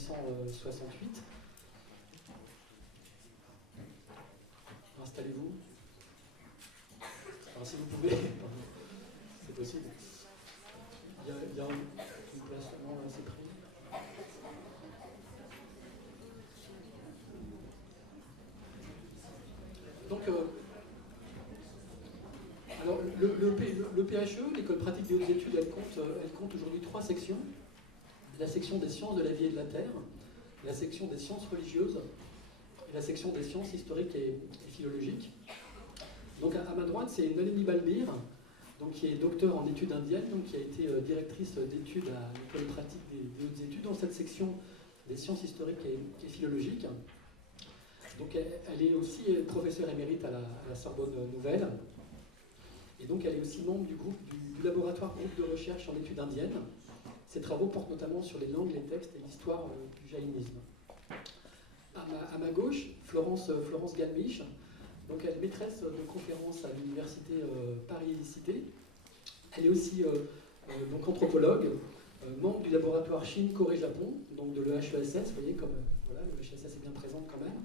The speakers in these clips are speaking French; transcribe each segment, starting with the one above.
1868. Installez-vous. Alors si vous pouvez, c'est possible. Il y a une place, non, là c'est pris. Donc, alors, le PHE, l'école pratique des hautes études, elle compte aujourd'hui 3 sections. La section des sciences de la vie et de la terre, la section des sciences religieuses et la section des sciences historiques et philologiques. Donc à ma droite, c'est Nalini Balbir, donc, qui est docteur en études indiennes, donc, qui a été directrice d'études à l'école pratique des hautes études dans cette section des sciences historiques et philologiques. Donc elle est aussi professeure émérite à la Sorbonne Nouvelle. Et donc elle est aussi membre du laboratoire groupe de recherche en études indiennes. Ses travaux portent notamment sur les langues, les textes et l'histoire du jaïnisme. À ma gauche, Florence Galmiche. Donc elle est maîtresse de conférences à l'université Paris-Cité. Elle est aussi donc anthropologue, membre du laboratoire Chine-Corée-Japon, donc de l'EHESS. Vous voyez comme voilà, l'EHESS est bien présente quand même.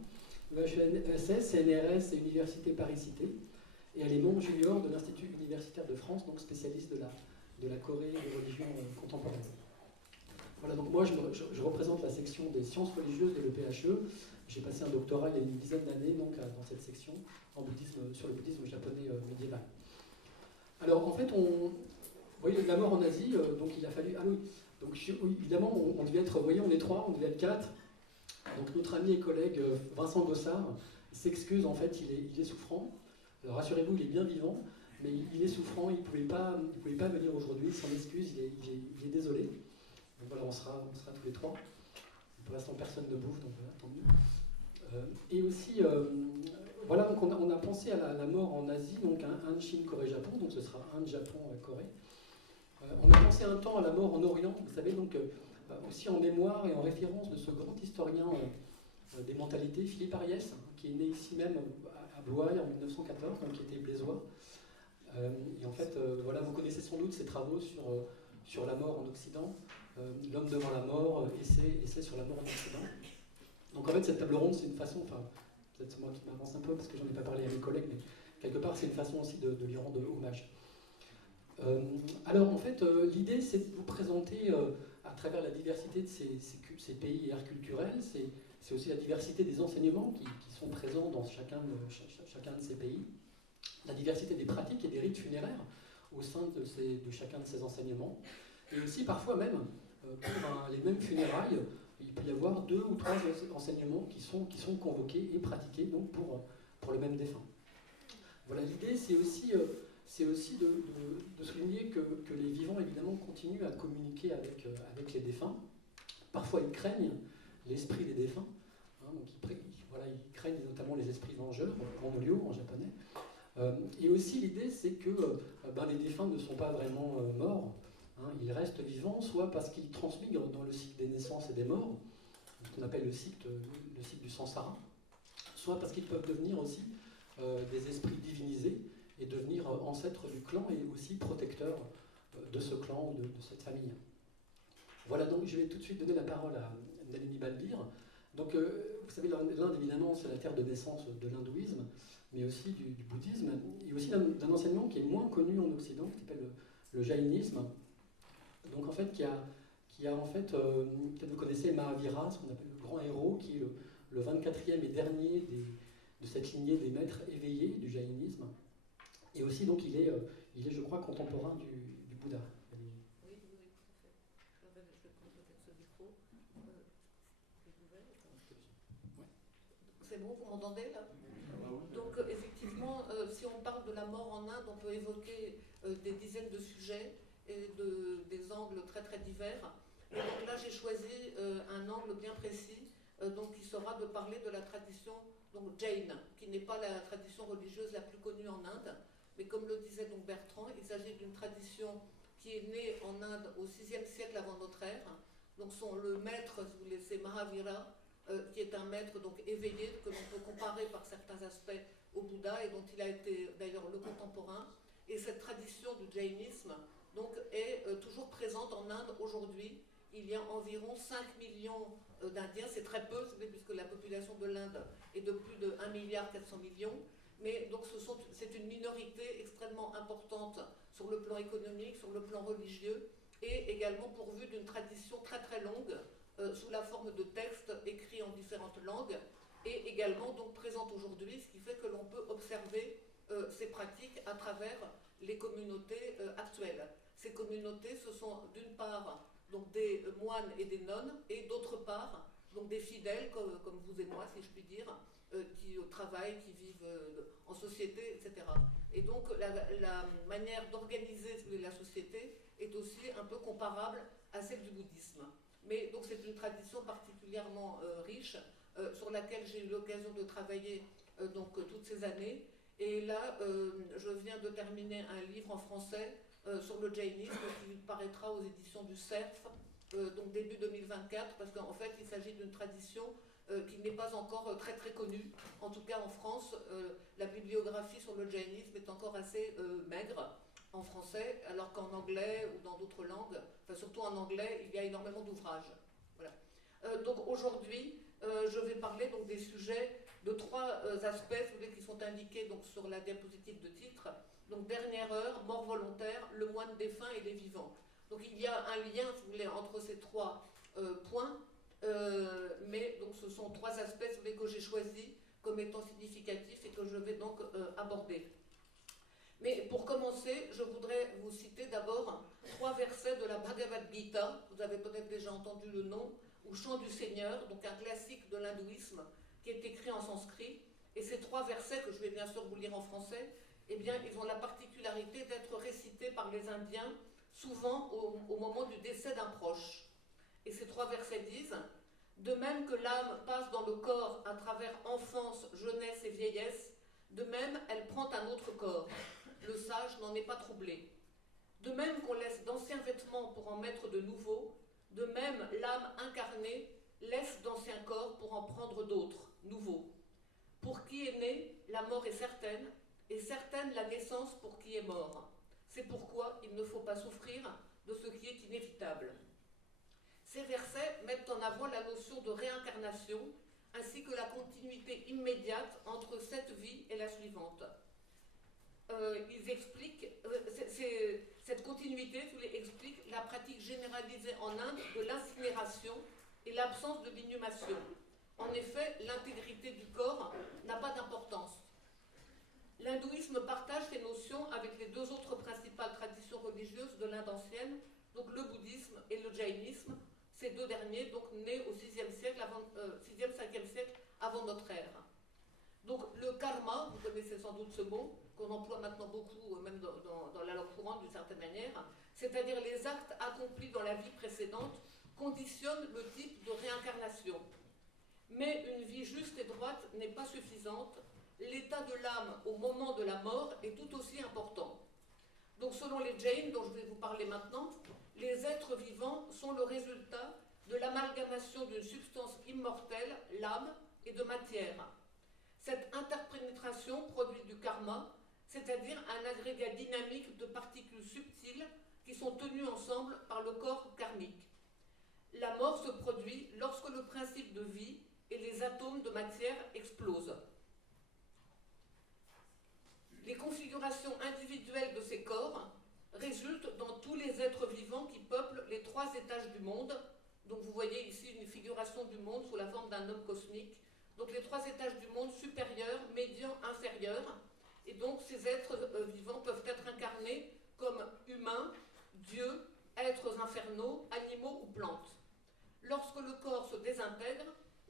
L'EHESS, CNRS et Université Paris-Cité. Et elle est membre junior de l'Institut universitaire de France, donc spécialiste de la Corée et des religions contemporaines. Voilà, donc moi je représente la section des sciences religieuses de l'EPHE. J'ai passé un doctorat il y a une dizaine d'années donc dans cette section sur le bouddhisme japonais médiéval. Alors en fait, vous voyez la mort en Asie, donc il a fallu. Ah oui, donc évidemment on devait être, vous voyez, on est 3, on devait être 4. Donc notre ami et collègue Vincent Gossard s'excuse, en fait, il est souffrant. Rassurez-vous, il est bien vivant, mais il est souffrant, il ne pouvait pas venir aujourd'hui, s'en excuse, il est désolé. Donc voilà, on sera tous les 3. Pour l'instant, personne ne bouffe, donc voilà, tant mieux. Et aussi, voilà, donc on a pensé à la mort en Asie, donc Inde, Chine, Corée, Japon, donc ce sera Inde, Japon, Corée. On a pensé un temps à la mort en Orient, vous savez, donc aussi en mémoire et en référence de ce grand historien des mentalités, Philippe Ariès, qui est né ici même à Blois en 1914, donc qui était blésois. Et en fait, voilà, vous connaissez sans doute ses travaux sur la mort en Occident, l'homme devant la mort, essai sur la mort en Occident. Donc en fait, cette table ronde, c'est une façon, enfin, peut-être c'est moi qui m'avance un peu parce que j'en ai pas parlé à mes collègues, mais quelque part, c'est une façon aussi de lui rendre hommage. Alors en fait, l'idée, c'est de vous présenter à travers la diversité de ces pays et aires culturels, c'est aussi la diversité des enseignements qui sont présents dans chacun de ces pays, la diversité des pratiques et des rites funéraires au sein de chacun de ces enseignements, et aussi parfois même, pour les mêmes funérailles, il peut y avoir 2 ou 3 enseignements qui sont convoqués et pratiqués donc, pour le même défunt. Voilà, l'idée, c'est aussi de souligner que les vivants, évidemment, continuent à communiquer avec les défunts. Parfois, ils craignent l'esprit des défunts. Hein, donc ils craignent notamment les esprits vengeurs, Onryo en japonais. Et aussi, l'idée, c'est que les défunts ne sont pas vraiment morts. Hein, ils restent vivants, soit parce qu'ils transmigrent dans le cycle des naissances et des morts, ce qu'on appelle le cycle du samsara, soit parce qu'ils peuvent devenir aussi des esprits divinisés et devenir ancêtres du clan et aussi protecteurs de ce clan ou de cette famille. Voilà, donc je vais tout de suite donner la parole à Nalini Balbir. Donc, vous savez, l'Inde, évidemment, c'est la terre de naissance de l'hindouisme, mais aussi du bouddhisme, et aussi d'un enseignement qui est moins connu en Occident, qui s'appelle le jaïnisme. Donc, en fait, vous connaissez Mahavira, ce qu'on appelle le grand héros, qui est le 24e et dernier de cette lignée des maîtres éveillés du jaïnisme. Et aussi, donc, il est je crois, contemporain du Bouddha. Oui, tout à fait. Je vais prendre peut-être ce micro. C'est bon, vous m'entendez là? Donc, effectivement, si on parle de la mort en Inde, on peut évoquer des dizaines de sujets et des angles très très divers. Et donc là, j'ai choisi un angle bien précis, qui sera de parler de la tradition donc Jain, qui n'est pas la tradition religieuse la plus connue en Inde, mais comme le disait donc Bertrand, il s'agit d'une tradition qui est née en Inde au VIe siècle avant notre ère. Donc le maître, si vous voulez, c'est Mahavira, qui est un maître donc éveillé, que l'on peut comparer par certains aspects au Bouddha, et dont il a été d'ailleurs le contemporain. Et cette tradition du jainisme donc, est toujours présente en Inde aujourd'hui. il y a environ 5 millions d'Indiens, c'est très peu, puisque la population de l'Inde est de plus de 1,4 milliard, mais donc c'est une minorité extrêmement importante sur le plan économique, sur le plan religieux, et également pourvue d'une tradition très très longue, sous la forme de textes écrits en différentes langues, et également donc présente aujourd'hui, ce qui fait que l'on peut observer ces pratiques à travers les communautés actuelles. Ces communautés, ce sont d'une part donc des moines et des nonnes, et d'autre part donc des fidèles comme vous et moi, si je puis dire, qui travaillent, qui vivent en société, etc. Et donc la manière d'organiser la société est aussi un peu comparable à celle du bouddhisme. Mais donc c'est une tradition particulièrement riche, sur laquelle j'ai eu l'occasion de travailler donc toutes ces années. Et là, je viens de terminer un livre en français sur le jainisme qui paraîtra aux éditions du CERF, donc début 2024, parce qu'en fait, il s'agit d'une tradition qui n'est pas encore très très connue. En tout cas, en France, la bibliographie sur le jainisme est encore assez maigre en français, alors qu'en anglais ou dans d'autres langues, enfin surtout en anglais, il y a énormément d'ouvrages. Voilà. Donc aujourd'hui, je vais parler donc des sujets de trois aspects qui sont indiqués donc sur la diapositive de titre. Donc dernière heure, mort volontaire, le moine défunt et les vivants. Donc il y a un lien, si vous voulez, entre ces trois points, mais donc ce sont trois aspects si vous voulez, que j'ai choisis comme étant significatifs et que je vais donc aborder. Mais pour commencer, je voudrais vous citer d'abord trois versets de la Bhagavad Gita. Vous avez peut-être déjà entendu le nom, ou Chant du Seigneur, donc un classique de l'hindouisme qui est écrit en sanskrit. Et ces trois versets, que je vais bien sûr vous lire en français, eh bien, ils ont la particularité d'être récités par les Indiens, souvent au moment du décès d'un proche. Et ces trois versets disent « De même que l'âme passe dans le corps à travers enfance, jeunesse et vieillesse, de même elle prend un autre corps. Le sage n'en est pas troublé. De même qu'on laisse d'anciens vêtements pour en mettre de nouveaux, de même l'âme incarnée laisse d'anciens corps pour en prendre d'autres, nouveaux. Pour qui est né, la mort est certaine, et certaine la naissance pour qui est mort. C'est pourquoi il ne faut pas souffrir de ce qui est inévitable. » Ces versets mettent en avant la notion de réincarnation, ainsi que la continuité immédiate entre cette vie et la suivante. Ils expliquent, cette continuité explique la pratique généralisée en Inde de l'incinération et l'absence de l'inhumation. En effet, l'intégrité du corps n'a pas d'importance. L'hindouisme partage ces notions avec les deux autres principales traditions religieuses de l'Inde ancienne, donc le bouddhisme et le jainisme, ces deux derniers donc nés au 6e siècle, 5e siècle avant notre ère. Donc le karma, vous connaissez sans doute ce mot, qu'on emploie maintenant beaucoup, même dans la langue courante d'une certaine manière, c'est-à-dire les actes accomplis dans la vie précédente conditionnent le type de réincarnation. Mais une vie juste et droite n'est pas suffisante. L'état de l'âme au moment de la mort est tout aussi important. Donc selon les Jains, dont je vais vous parler maintenant, les êtres vivants sont le résultat de l'amalgamation d'une substance immortelle, l'âme, et de matière. Cette interpénétration produit du karma, c'est-à-dire un agrégat dynamique de particules subtiles qui sont tenues ensemble par le corps karmique. La mort se produit lorsque le principe de vie et les atomes de matière explosent. Les configurations individuelles de ces corps résultent dans tous les êtres vivants qui peuplent les trois étages du monde. Donc vous voyez ici une figuration du monde sous la forme d'un homme cosmique. Donc les trois étages du monde, supérieur, médian, inférieur. Et donc ces êtres vivants peuvent être incarnés comme humains, dieux, êtres infernaux, animaux ou plantes. Lorsque le corps se désintègre,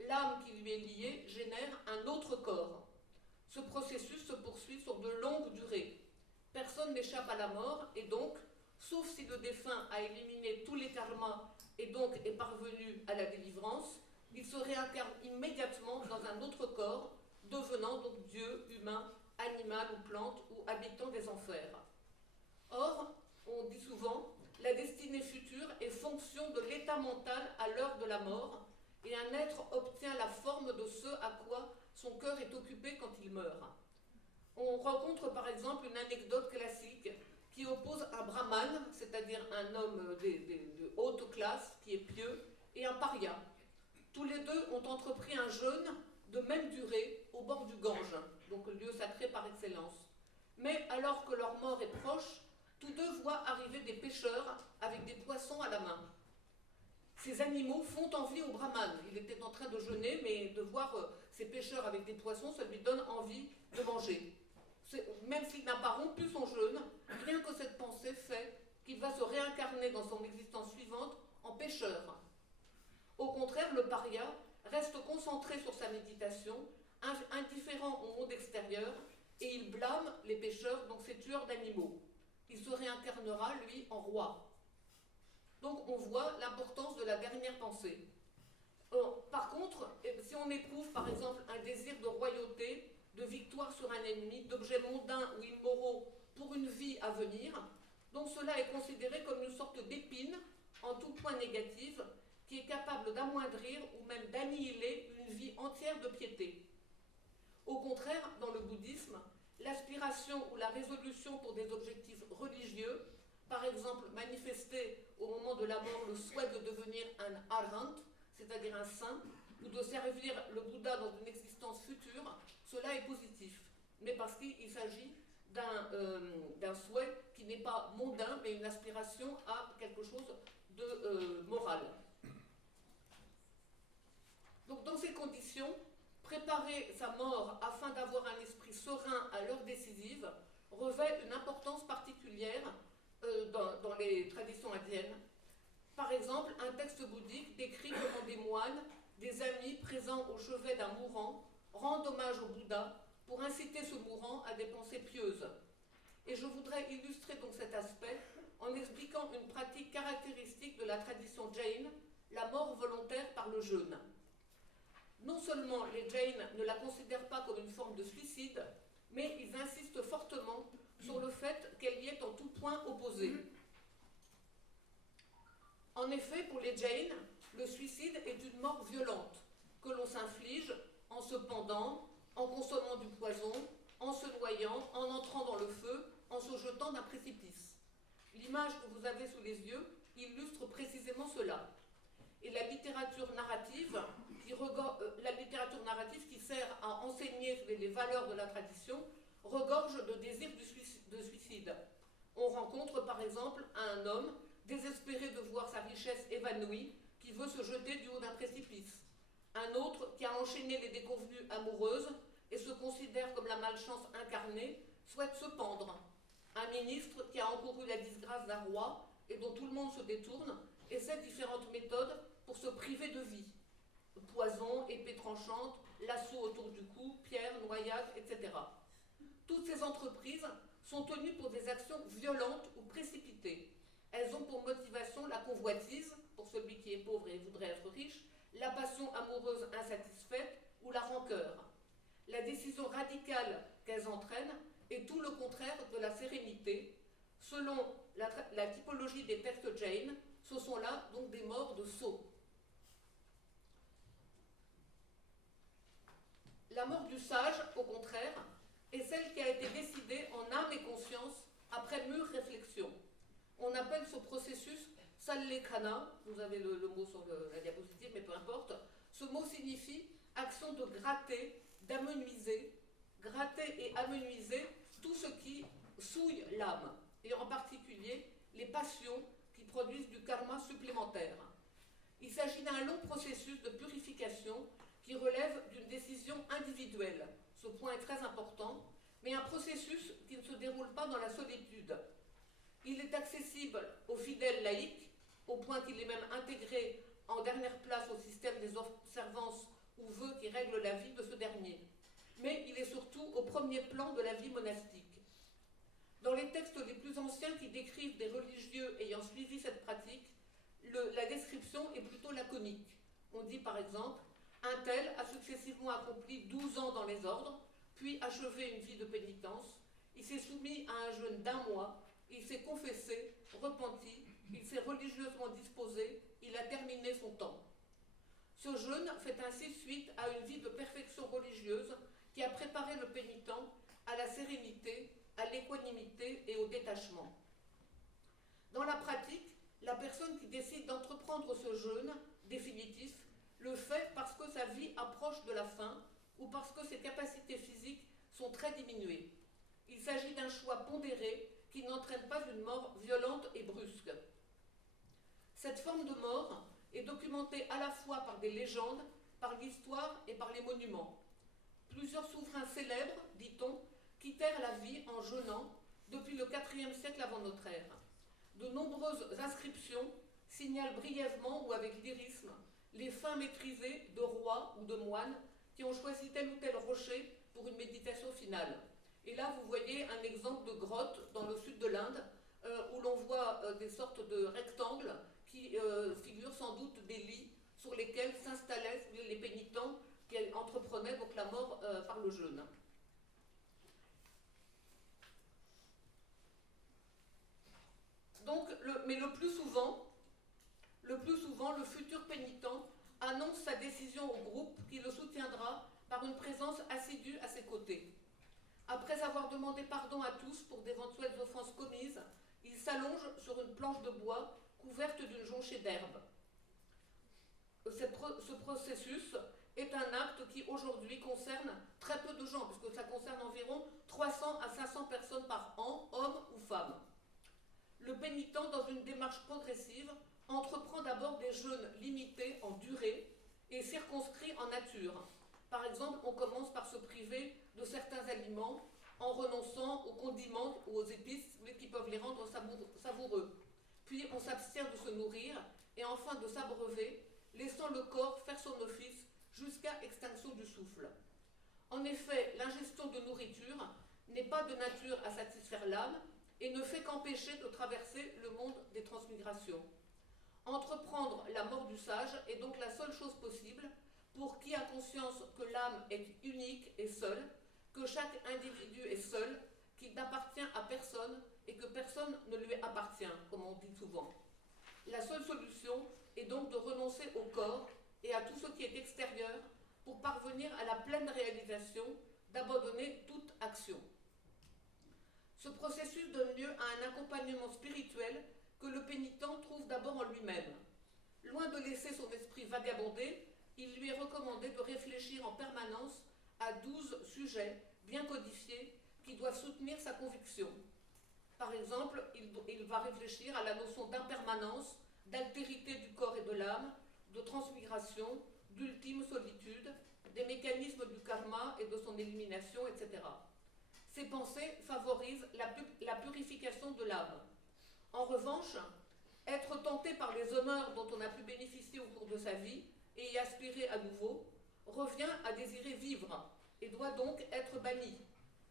l'âme qui lui est liée génère un autre corps. Ce processus se poursuit sur de longues durées. Personne n'échappe à la mort et donc, sauf si le défunt a éliminé tous les karmas et donc est parvenu à la délivrance, il se réincarne immédiatement dans un autre corps, devenant donc Dieu, humain, animal ou plante ou habitant des enfers. Or, on dit souvent, la destinée future est fonction de l'état mental à l'heure de la mort, et un être obtient la forme de ce à quoi son cœur est occupé quand il meurt. On rencontre par exemple une anecdote classique qui oppose un brahman, c'est-à-dire un homme de haute classe qui est pieux, et un paria. Tous les deux ont entrepris un jeûne de même durée au bord du Gange, donc le lieu sacré par excellence. Mais alors que leur mort est proche, tous deux voient arriver des pêcheurs avec des poissons à la main. Ces animaux font envie au brahman. Il était en train de jeûner, mais de voir ces pêcheurs avec des poissons, ça lui donne envie de manger. Même s'il n'a pas rompu son jeûne, rien que cette pensée fait qu'il va se réincarner dans son existence suivante en pêcheur. Au contraire, le paria reste concentré sur sa méditation, indifférent au monde extérieur, et il blâme les pêcheurs, donc ces tueurs d'animaux. Il se réincarnera, lui, en roi. Donc on voit l'importance de la dernière pensée. Par contre, si on éprouve par exemple un désir de royauté, de victoire sur un ennemi, d'objets mondains ou immoraux pour une vie à venir, donc cela est considéré comme une sorte d'épine, en tout point négative, qui est capable d'amoindrir ou même d'annihiler une vie entière de piété. Au contraire, dans le bouddhisme, l'aspiration ou la résolution pour des objectifs religieux, par exemple manifester au moment de la mort le souhait de devenir un arhant, c'est-à-dire un saint, ou de servir le Bouddha dans une existence future, cela est positif. Mais parce qu'il s'agit d'un souhait qui n'est pas mondain, mais une aspiration à quelque chose de moral. Donc dans ces conditions, préparer sa mort afin d'avoir un esprit serein à l'heure décisive revêt une importance particulière dans les traditions indiennes. Par exemple, un texte bouddhique décrit comment des moines, des amis présents au chevet d'un mourant, rendent hommage au Bouddha pour inciter ce mourant à des pensées pieuses. Et je voudrais illustrer donc cet aspect en expliquant une pratique caractéristique de la tradition Jain, la mort volontaire par le jeûne. Non seulement les Jains ne la considèrent pas comme une forme de suicide, mais ils insistent fortement sur le fait qu'elle y est en tout point opposée. En effet, pour les Jains, le suicide est une mort violente que l'on s'inflige en se pendant, en consommant du poison, en se noyant, en entrant dans le feu, en se jetant d'un précipice. L'image que vous avez sous les yeux illustre précisément cela. Et la littérature narrative qui sert à enseigner les valeurs de la tradition regorge de désirs de suicide. On rencontre par exemple un homme désespéré de voir sa richesse évanouie qui veut se jeter du haut d'un précipice. Un autre qui a enchaîné les déconvenues amoureuses et se considère comme la malchance incarnée souhaite se pendre. Un ministre qui a encouru la disgrâce d'un roi et dont tout le monde se détourne essaie différentes méthodes pour se priver de vie. Poison, épée tranchante, lasso autour du cou, pierre, noyade, etc. Toutes ces entreprises sont tenues pour des actions violentes ou précipitées. Elles ont pour motivation la convoitise, pour celui qui est pauvre et voudrait être riche, la passion amoureuse insatisfaite ou la rancœur. La décision radicale qu'elles entraînent est tout le contraire de la sérénité. Selon la typologie des textes Jain, ce sont là donc des morts de sot. La mort du sage, au contraire, est celle qui a été décidée en âme et conscience après mûre réflexion. On appelle ce processus sallekhana, vous avez le mot sur la diapositive, mais peu importe. Ce mot signifie action de gratter, d'amenuiser, gratter et amenuiser tout ce qui souille l'âme, et en particulier les passions qui produisent du karma supplémentaire. Il s'agit d'un long processus de purification qui relève d'une décision individuelle. Ce point est très important, mais un processus qui ne se déroule pas dans la solitude. Il est accessible aux fidèles laïcs, au point qu'il est même intégré en dernière place au système des observances ou vœux qui règlent la vie de ce dernier. Mais il est surtout au premier plan de la vie monastique. Dans les textes les plus anciens qui décrivent des religieux ayant suivi cette pratique, la description est plutôt laconique. On dit par exemple « Un tel a successivement accompli 12 ans dans les ordres, puis achevé une vie de pénitence. Il s'est soumis à un jeûne d'1 mois, il s'est confessé, repenti, il s'est religieusement disposé, il a terminé son temps. » Ce jeûne fait ainsi suite à une vie de perfection religieuse qui a préparé le pénitent à la sérénité, à l'équanimité et au détachement. Dans la pratique, la personne qui décide d'entreprendre ce jeûne définitif le fait parce que sa vie approche de la fin ou parce que ses capacités physiques sont très diminuées. Il s'agit d'un choix pondéré qui n'entraîne pas une mort violente et brusque. Cette forme de mort est documentée à la fois par des légendes, par l'histoire et par les monuments. Plusieurs souverains célèbres, dit-on, quittèrent la vie en jeûnant depuis le IVe siècle avant notre ère. De nombreuses inscriptions signalent brièvement ou avec lyrisme les fins maîtrisées de rois ou de moines qui ont choisi tel ou tel rocher pour une méditation finale. Et là, vous voyez un exemple de grotte dans le sud de l'Inde où l'on voit des sortes de rectangles qui figurent sans doute des lits sur lesquels s'installaient les pénitents qui entreprenaient donc la mort par le jeûne. Donc, mais le plus souvent, le futur pénitent annonce sa décision au groupe qui le soutiendra par une présence assidue à ses côtés. Après avoir demandé pardon à tous pour d'éventuelles offenses commises, il s'allonge sur une planche de bois couverte d'une jonchée d'herbe. Ce processus est un acte qui aujourd'hui concerne très peu de gens, puisque ça concerne environ 300 à 500 personnes par an, hommes ou femmes. Le pénitent, dans une démarche progressive, entreprend d'abord des jeûnes limités en durée et circonscrits en nature. Par exemple, on commence par se priver de certains aliments en renonçant aux condiments ou aux épices qui peuvent les rendre savoureux. Puis on s'abstient de se nourrir et enfin de s'abreuver, laissant le corps faire son office jusqu'à extinction du souffle. En effet, l'ingestion de nourriture n'est pas de nature à satisfaire l'âme et ne fait qu'empêcher de traverser le monde des transmigrations. Entreprendre la mort du sage est donc la seule chose possible pour qui a conscience que l'âme est unique et seule, que chaque individu est seul, qu'il n'appartient à personne et que personne ne lui appartient, comme on dit souvent. La seule solution est donc de renoncer au corps et à tout ce qui est extérieur pour parvenir à la pleine réalisation d'abandonner toute action. Ce processus donne lieu à un accompagnement spirituel que le pénitent trouve d'abord en lui-même. Loin de laisser son esprit vagabonder, il lui est recommandé de réfléchir en permanence à 12 sujets bien codifiés qui doivent soutenir sa conviction. Par exemple, il va réfléchir à la notion d'impermanence, d'altérité du corps et de l'âme, de transmigration, d'ultime solitude, des mécanismes du karma et de son élimination, etc. Ces pensées favorisent la purification de l'âme. En revanche, être tenté par les honneurs dont on a pu bénéficier au cours de sa vie et y aspirer à nouveau revient à désirer vivre et doit donc être banni.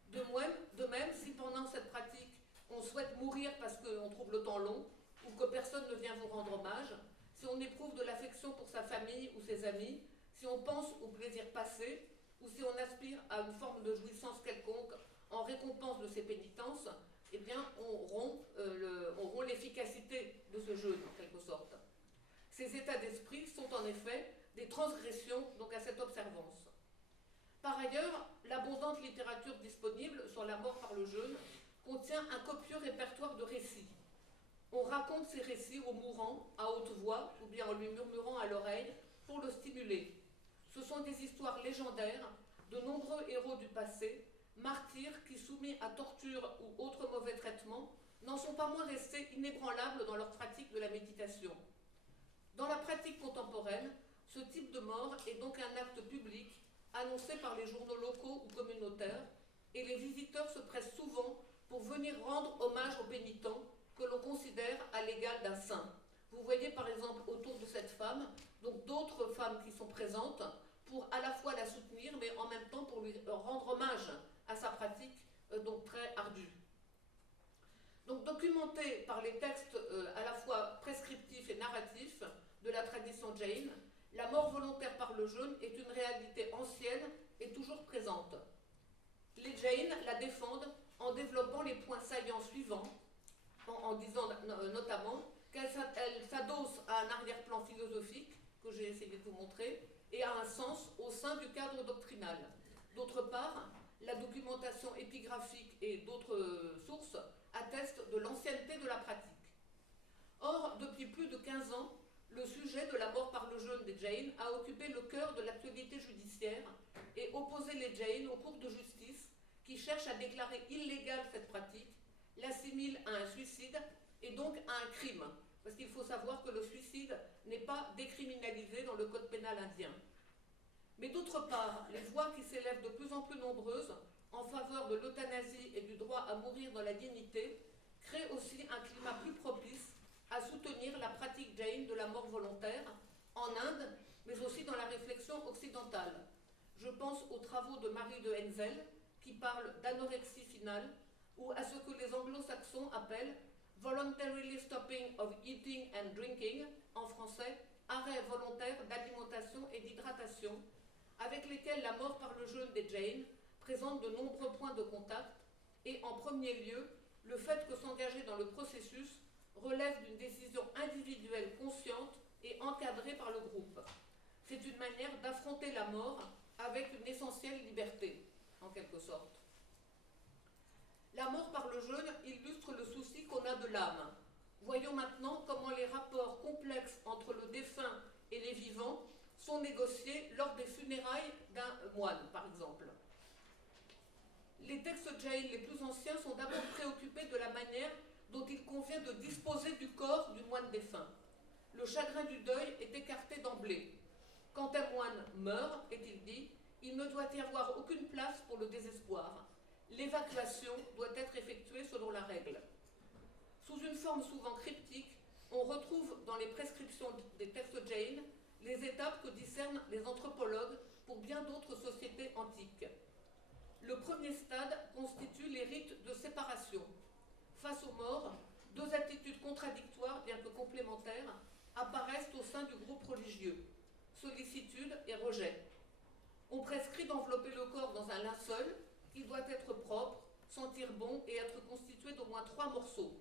De même, si pendant cette pratique on souhaite mourir parce qu'on trouve le temps long ou que personne ne vient vous rendre hommage, si on éprouve de l'affection pour sa famille ou ses amis, si on pense au plaisir passé ou si on aspire à une forme de jouissance quelconque en récompense de ses pénitences, eh bien on rompt l'efficacité de ce jeûne en quelque sorte. Ces états d'esprit sont en effet des transgressions donc à cette observance. Par ailleurs, l'abondante littérature disponible sur la mort par le jeûne contient un copieux répertoire de récits. On raconte ces récits au mourant à haute voix ou bien en lui murmurant à l'oreille pour le stimuler. Ce sont des histoires légendaires de nombreux héros du passé, martyrs qui, soumis à torture ou autres mauvais traitements, n'en sont pas moins restés inébranlables dans leur pratique de la méditation. Dans la pratique contemporaine, ce type de mort est donc un acte public annoncé par les journaux locaux ou communautaires, et les visiteurs se pressent souvent pour venir rendre hommage aux pénitents que l'on considère à l'égal d'un saint. Vous voyez par exemple autour de cette femme, donc d'autres femmes qui sont présentes pour à la fois la soutenir, mais en même temps pour lui rendre hommage à sa pratique donc très ardue. Donc documenté par les textes à la fois prescriptifs et narratifs de la tradition jain, la mort volontaire par le jeûne est une réalité ancienne et toujours présente. Les jains la défendent en développant les points saillants suivants, en disant notamment qu'elle s'adosse à un arrière-plan philosophique, que j'ai essayé de vous montrer, et à un sens au sein du cadre doctrinal. D'autre part, la documentation épigraphique et d'autres sources attestent de l'ancienneté de la pratique. Or, depuis plus de 15 ans, le sujet de la mort par le jeûne des Jain a occupé le cœur de l'actualité judiciaire et opposé les Jain aux cours de justice qui cherchent à déclarer illégale cette pratique, l'assimilent à un suicide et donc à un crime. Parce qu'il faut savoir que le suicide n'est pas décriminalisé dans le code pénal indien. Mais d'autre part, les voix qui s'élèvent de plus en plus nombreuses en faveur de l'euthanasie et du droit à mourir dans la dignité créent aussi un climat plus propice à soutenir la pratique jain de la mort volontaire en Inde, mais aussi dans la réflexion occidentale. Je pense aux travaux de Marie de Henzel, qui parle d'anorexie finale, ou à ce que les anglo-saxons appellent voluntarily stopping of eating and drinking, en français, arrêt volontaire d'alimentation et d'hydratation, avec lesquels la mort par le jeûne des Jain présente de nombreux points de contact, et en premier lieu, le fait que s'engager dans le processus relève d'une décision individuelle consciente et encadrée par le groupe. C'est une manière d'affronter la mort avec une essentielle liberté, en quelque sorte. La mort par le jeûne illustre le souci qu'on a de l'âme. Voyons maintenant comment les rapports complexes entre le défunt et les vivants sont négociés lors des funérailles d'un moine, par exemple. Les textes jain les plus anciens sont d'abord préoccupés de la manière dont il convient de disposer du corps du moine défunt. Le chagrin du deuil est écarté d'emblée. Quand un moine meurt, est-il dit, il ne doit y avoir aucune place pour le désespoir. L'évacuation doit être effectuée selon la règle. Sous une forme souvent cryptique, on retrouve dans les prescriptions des textes jain les étapes que discernent les anthropologues pour bien d'autres sociétés antiques. Le premier stade constitue les rites de séparation. Face aux morts, deux attitudes contradictoires, bien que complémentaires, apparaissent au sein du groupe religieux, sollicitude et rejet. On prescrit d'envelopper le corps dans un linceul. Il doit être propre, sentir bon et être constitué d'au moins 3 morceaux.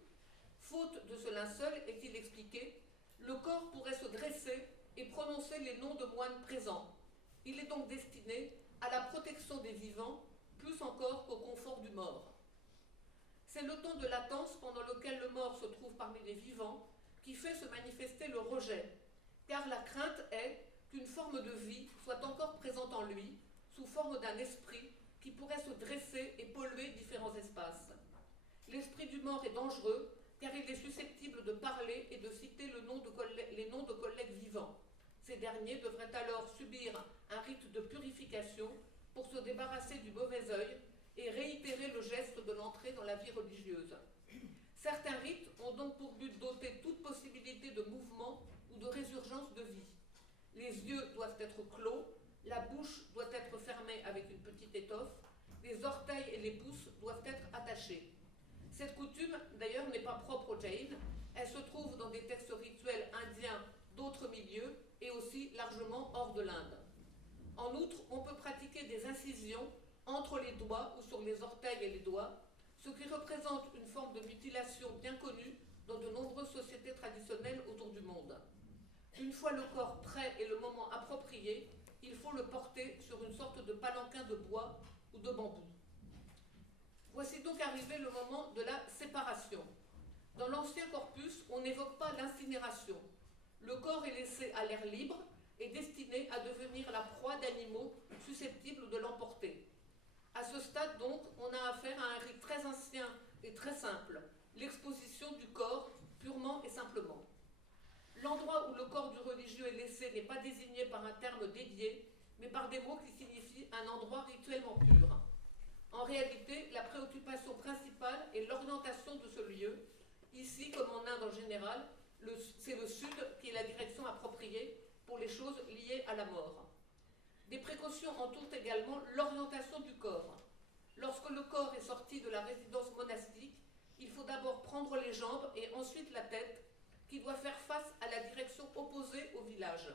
Faute de ce linceul, est-il expliqué, le corps pourrait se dresser et prononcer les noms de moines présents. Il est donc destiné à la protection des vivants, plus encore qu'au confort du mort. C'est le temps de latence pendant lequel le mort se trouve parmi les vivants qui fait se manifester le rejet, car la crainte est qu'une forme de vie soit encore présente en lui, sous forme d'un esprit qui pourrait se dresser et polluer différents espaces. L'esprit du mort est dangereux, car il est susceptible de parler et de citer les noms de collègues vivants. Ces derniers devraient alors subir un rite de purification pour se débarrasser du mauvais œil et réitérer le geste de l'entrée dans la vie religieuse. Certains rites ont donc pour but d'ôter toute possibilité de mouvement ou de résurgence de vie. Les yeux doivent être clos, la bouche doit être fermée avec une petite étoffe, les orteils et les pouces doivent être attachés. Cette coutume, d'ailleurs, n'est pas propre aux Jain, elle se trouve dans des textes rituels indiens d'autres milieux et aussi largement hors de l'Inde. En outre, on peut pratiquer des incisions entre les doigts ou sur les orteils et les doigts, ce qui représente une forme de mutilation bien connue dans de nombreuses sociétés traditionnelles autour du monde. Une fois le corps prêt et le moment approprié, il faut le porter sur une sorte de palanquin de bois ou de bambou. Voici donc arrivé le moment de la séparation. Dans l'ancien corpus, on n'évoque pas l'incinération. Le corps est laissé à l'air libre et destiné à devenir la proie d'animaux susceptibles de l'emporter. À ce stade donc, on a affaire à un rite très ancien et très simple, l'exposition du corps purement et simplement. L'endroit où le corps du religieux est laissé n'est pas désigné par un terme dédié, mais par des mots qui signifient un endroit rituellement pur. En réalité, la préoccupation principale est l'orientation de ce lieu. Ici, comme en Inde en général, c'est le sud qui est la direction appropriée pour les choses liées à la mort. Des précautions entourent également l'orientation du corps. Lorsque le corps est sorti de la résidence monastique, il faut d'abord prendre les jambes et ensuite la tête, qui doit faire face à la direction opposée au village.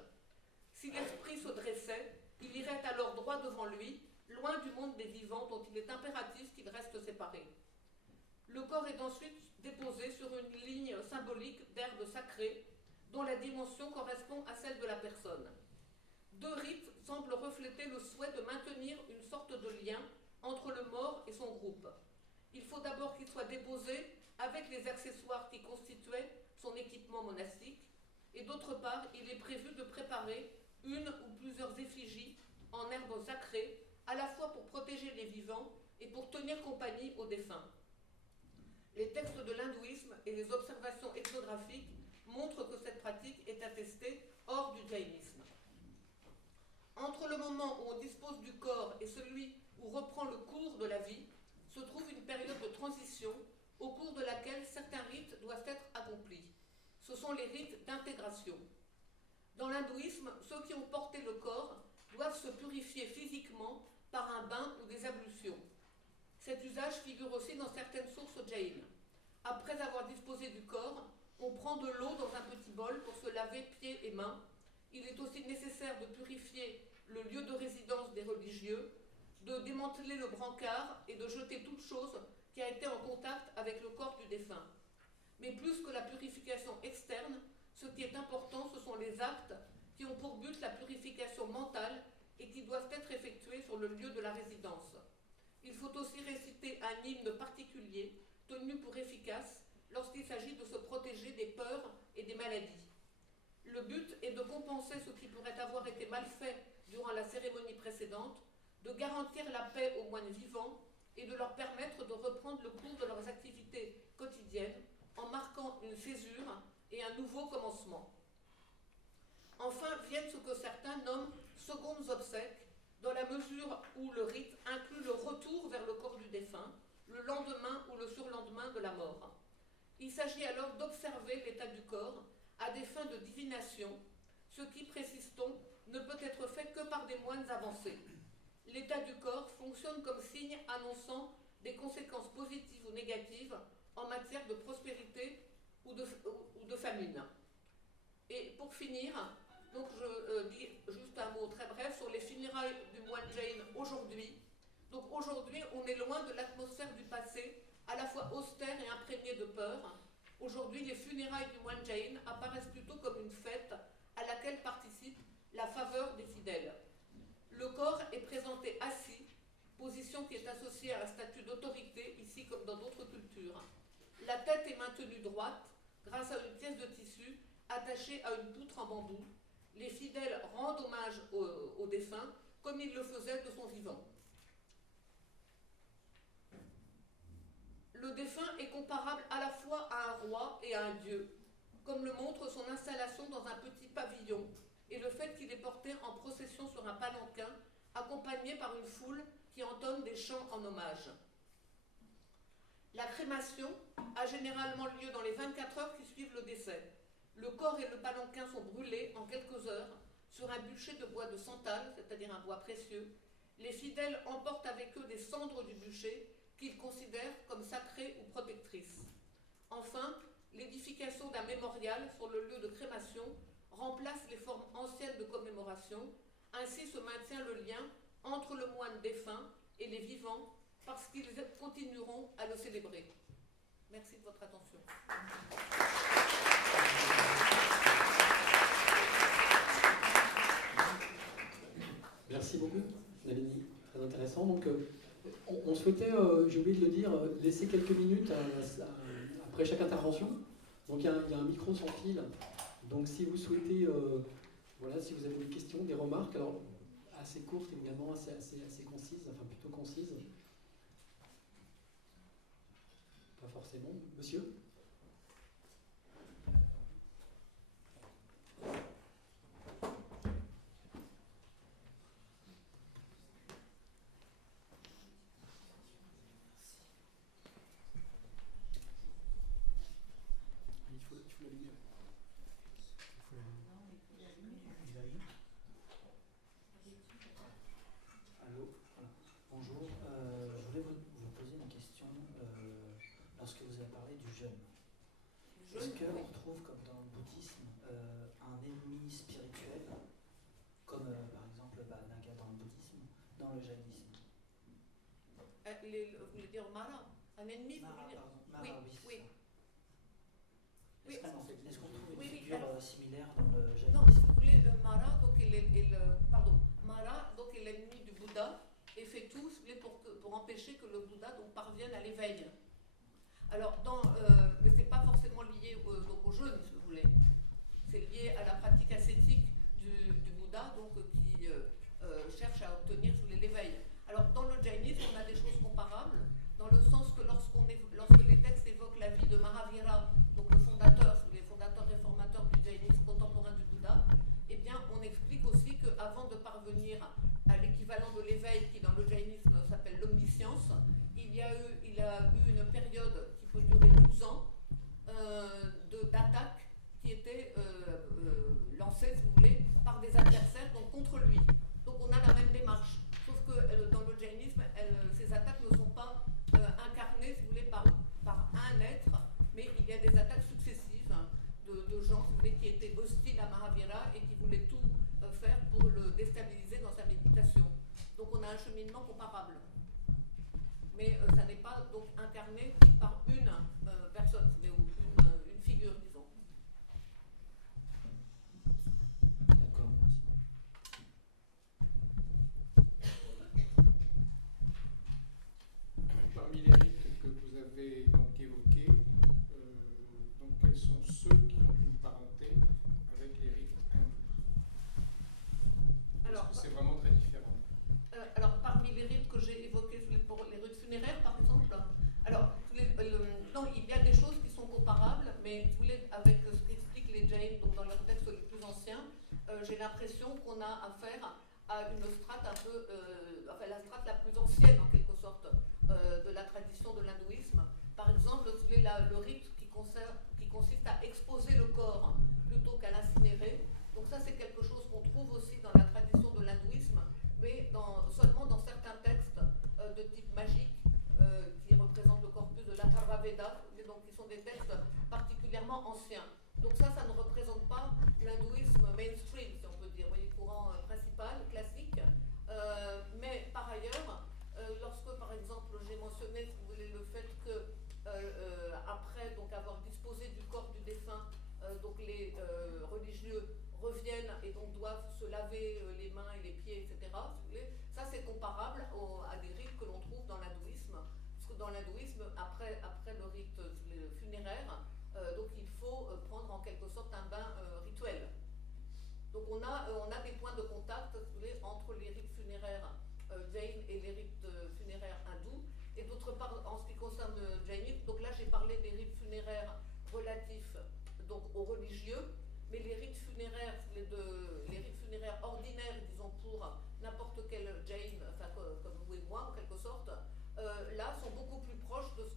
Si l'esprit se dressait, il irait alors droit devant lui, loin du monde des vivants dont il est impératif qu'il reste séparé. Le corps est ensuite déposé sur une ligne symbolique d'herbe sacrée, dont la dimension correspond à celle de la personne. Deux rites semblent refléter le souhait de maintenir une sorte de lien entre le mort et son groupe. Il faut d'abord qu'il soit déposé avec les accessoires qui constituaient son équipement monastique, et d'autre part, il est prévu de préparer une ou plusieurs effigies en herbes sacrées, à la fois pour protéger les vivants et pour tenir compagnie aux défunts. Les textes de l'hindouisme et les observations ethnographiques montrent que cette pratique est attestée hors du jaïnisme. Entre le moment où on dispose du corps et celui où reprend le cours de la vie, se trouve une période de transition au cours de laquelle certains rites doivent être accomplis. Ce sont les rites d'intégration. Dans l'hindouisme, ceux qui ont porté le corps doivent se purifier physiquement par un bain ou des ablutions. Cet usage figure aussi dans certaines sources jaïnes. Après avoir disposé du corps, on prend de l'eau dans un petit bol pour se laver pieds et mains. Il est aussi nécessaire de purifier le lieu de résidence des religieux, de démanteler le brancard et de jeter toute chose qui a été en contact avec le corps du défunt. Mais plus que la purification externe, ce qui est important, ce sont les actes qui ont pour but la purification mentale et qui doivent être effectués sur le lieu de la résidence. Il faut aussi réciter un hymne particulier, tenu pour efficace, lorsqu'il s'agit de se protéger des peurs et des maladies. Le but est de compenser ce qui pourrait avoir été mal fait durant la cérémonie précédente, de garantir la paix aux moines vivants et de leur permettre de reprendre le cours de leurs activités quotidiennes en marquant une césure et un nouveau commencement. Enfin viennent ce que certains nomment secondes obsèques, dans la mesure où le rite inclut le retour vers le corps du défunt, le lendemain ou le surlendemain de la mort. Il s'agit alors d'observer l'état du corps à des fins de divination, ce qui, précise-t-on, ne peut être fait que par des moines avancés. L'état du corps fonctionne comme signe annonçant des conséquences positives ou négatives en matière de prospérité ou de famine. Et pour finir, donc je dis juste un mot très bref sur les funérailles du moine Jain aujourd'hui. Donc aujourd'hui, on est loin de l'atmosphère du passé, à la fois austère et imprégnée de peur. Aujourd'hui, les funérailles du moine Jain apparaissent plutôt comme une fête à laquelle participe la faveur des fidèles. Le corps est présenté assis, position qui est associée à un statut d'autorité, ici comme dans d'autres cultures. La tête est maintenue droite grâce à une pièce de tissu attachée à une poutre en bambou. Les fidèles rendent hommage au défunt comme ils le faisaient de son vivant. Le défunt est comparable à la fois à un roi et à un dieu, comme le montre son installation dans un petit pavillon et le fait qu'il est porté en procession sur un palanquin, accompagné par une foule qui entonne des chants en hommage. La crémation a généralement lieu dans les 24 heures qui suivent le décès. Le corps et le palanquin sont brûlés en quelques heures sur un bûcher de bois de santal, c'est-à-dire un bois précieux. Les fidèles emportent avec eux des cendres du bûcher qu'ils considèrent comme sacrées ou protectrices. Enfin, l'édification d'un mémorial sur le lieu de crémation remplace les formes anciennes de commémoration. Ainsi se maintient le lien entre le moine défunt et les vivants parce qu'ils continueront à le célébrer. Merci de votre attention. Merci beaucoup, Nalini. Très intéressant. Donc, on souhaitait, j'ai oublié de le dire, laisser quelques minutes après chaque intervention. Donc, il y a un micro sans fil. Donc, si vous souhaitez, voilà, si vous avez des questions, des remarques, alors assez courtes évidemment, assez concises, enfin plutôt concises. Pas forcément. Monsieur ? Est-ce qu'on retrouve, comme dans le bouddhisme, un ennemi spirituel, comme par exemple Naga dans le bouddhisme, dans le jaïnisme? Vous voulez dire Mara? Un ennemi? Mara, pardon. Mara, oui. Est-ce qu'on trouve une figure similaire dans le jaïnisme? Non, si vous voulez, Mara, donc Mara, donc est l'ennemi du Bouddha et fait tout pour empêcher que le Bouddha donc, parvienne à l'éveil. Alors, mais ce n'est pas forcément lié au jeûne. avant de parvenir à l'équivalent de l'éveil qui dans le jaïnisme s'appelle l'omniscience, il a eu une période qui peut durer 12 ans d'attaques qui étaient lancées, si vous voulez, par des adversaires, donc contre lui. Donc on a la même démarche, sauf que dans le jaïnisme, ces attaques ne sont pas incarnées, si vous voulez, par un être, mais il y a des attaques successives de gens, si vous voulez, qui étaient hostiles à Mahavira et qui voulaient tout faire pour le déstabiliser dans sa méditation. Donc on a un cheminement comparable. Mais ça n'est pas donc incarné par une personne, mais une figure, disons. D'accord, merci. Parmi les rites que vous avez donc évoqués, donc quels sont ceux qui ont une parenté avec les rites hindous? Alors, c'est vraiment très différent. Alors, parmi les rites que j'ai évoqués, pour les rites funéraires par exemple, alors, non, il y a des choses qui sont comparables, mais vous voulez, avec ce qu'expliquent les Jains, donc dans leurs textes les plus anciens, j'ai l'impression qu'on a affaire à une strate un peu, enfin la strate la plus ancienne en quelque sorte de la tradition de l'hindouisme. Par exemple, vous voulez, le rite qui consiste à exposer le corps plutôt qu'à l'incinérer. Donc ça, c'est quelque chose qu'on trouve aussi dans la tradition de l'hindouisme, mais seulement dans certains textes de type magique qui représentent le corpus de l'Atharva Veda, donc qui sont des textes particulièrement anciens. Donc ça ne représente pas l'hindouisme mainstream, si on peut dire, voyez, courant principal, classique. Mais par ailleurs, lorsque par exemple j'ai mentionné, si vous voulez, le fait que après donc avoir disposé du corps du défunt, donc les religieux reviennent et donc doivent se laver les mains et les pieds, etc. Si vous voulez. Ça, c'est comparable à des rites que l'on trouve dans l'hindouisme. Parce que dans l'hindouisme, après le rite funéraire, donc il faut prendre en quelque sorte un bain rituel. Donc on a des points de contact, si vous voulez, entre les rites funéraires jain et les rites funéraires hindous. Et d'autre part, en ce qui concerne le jainisme, donc là j'ai parlé des rites funéraires relatifs donc aux religieux. Mais les rites funéraires, les rites funéraires ordinaires, disons pour n'importe quel jain, enfin comme vous et moi en quelque sorte, là sont beaucoup plus proches de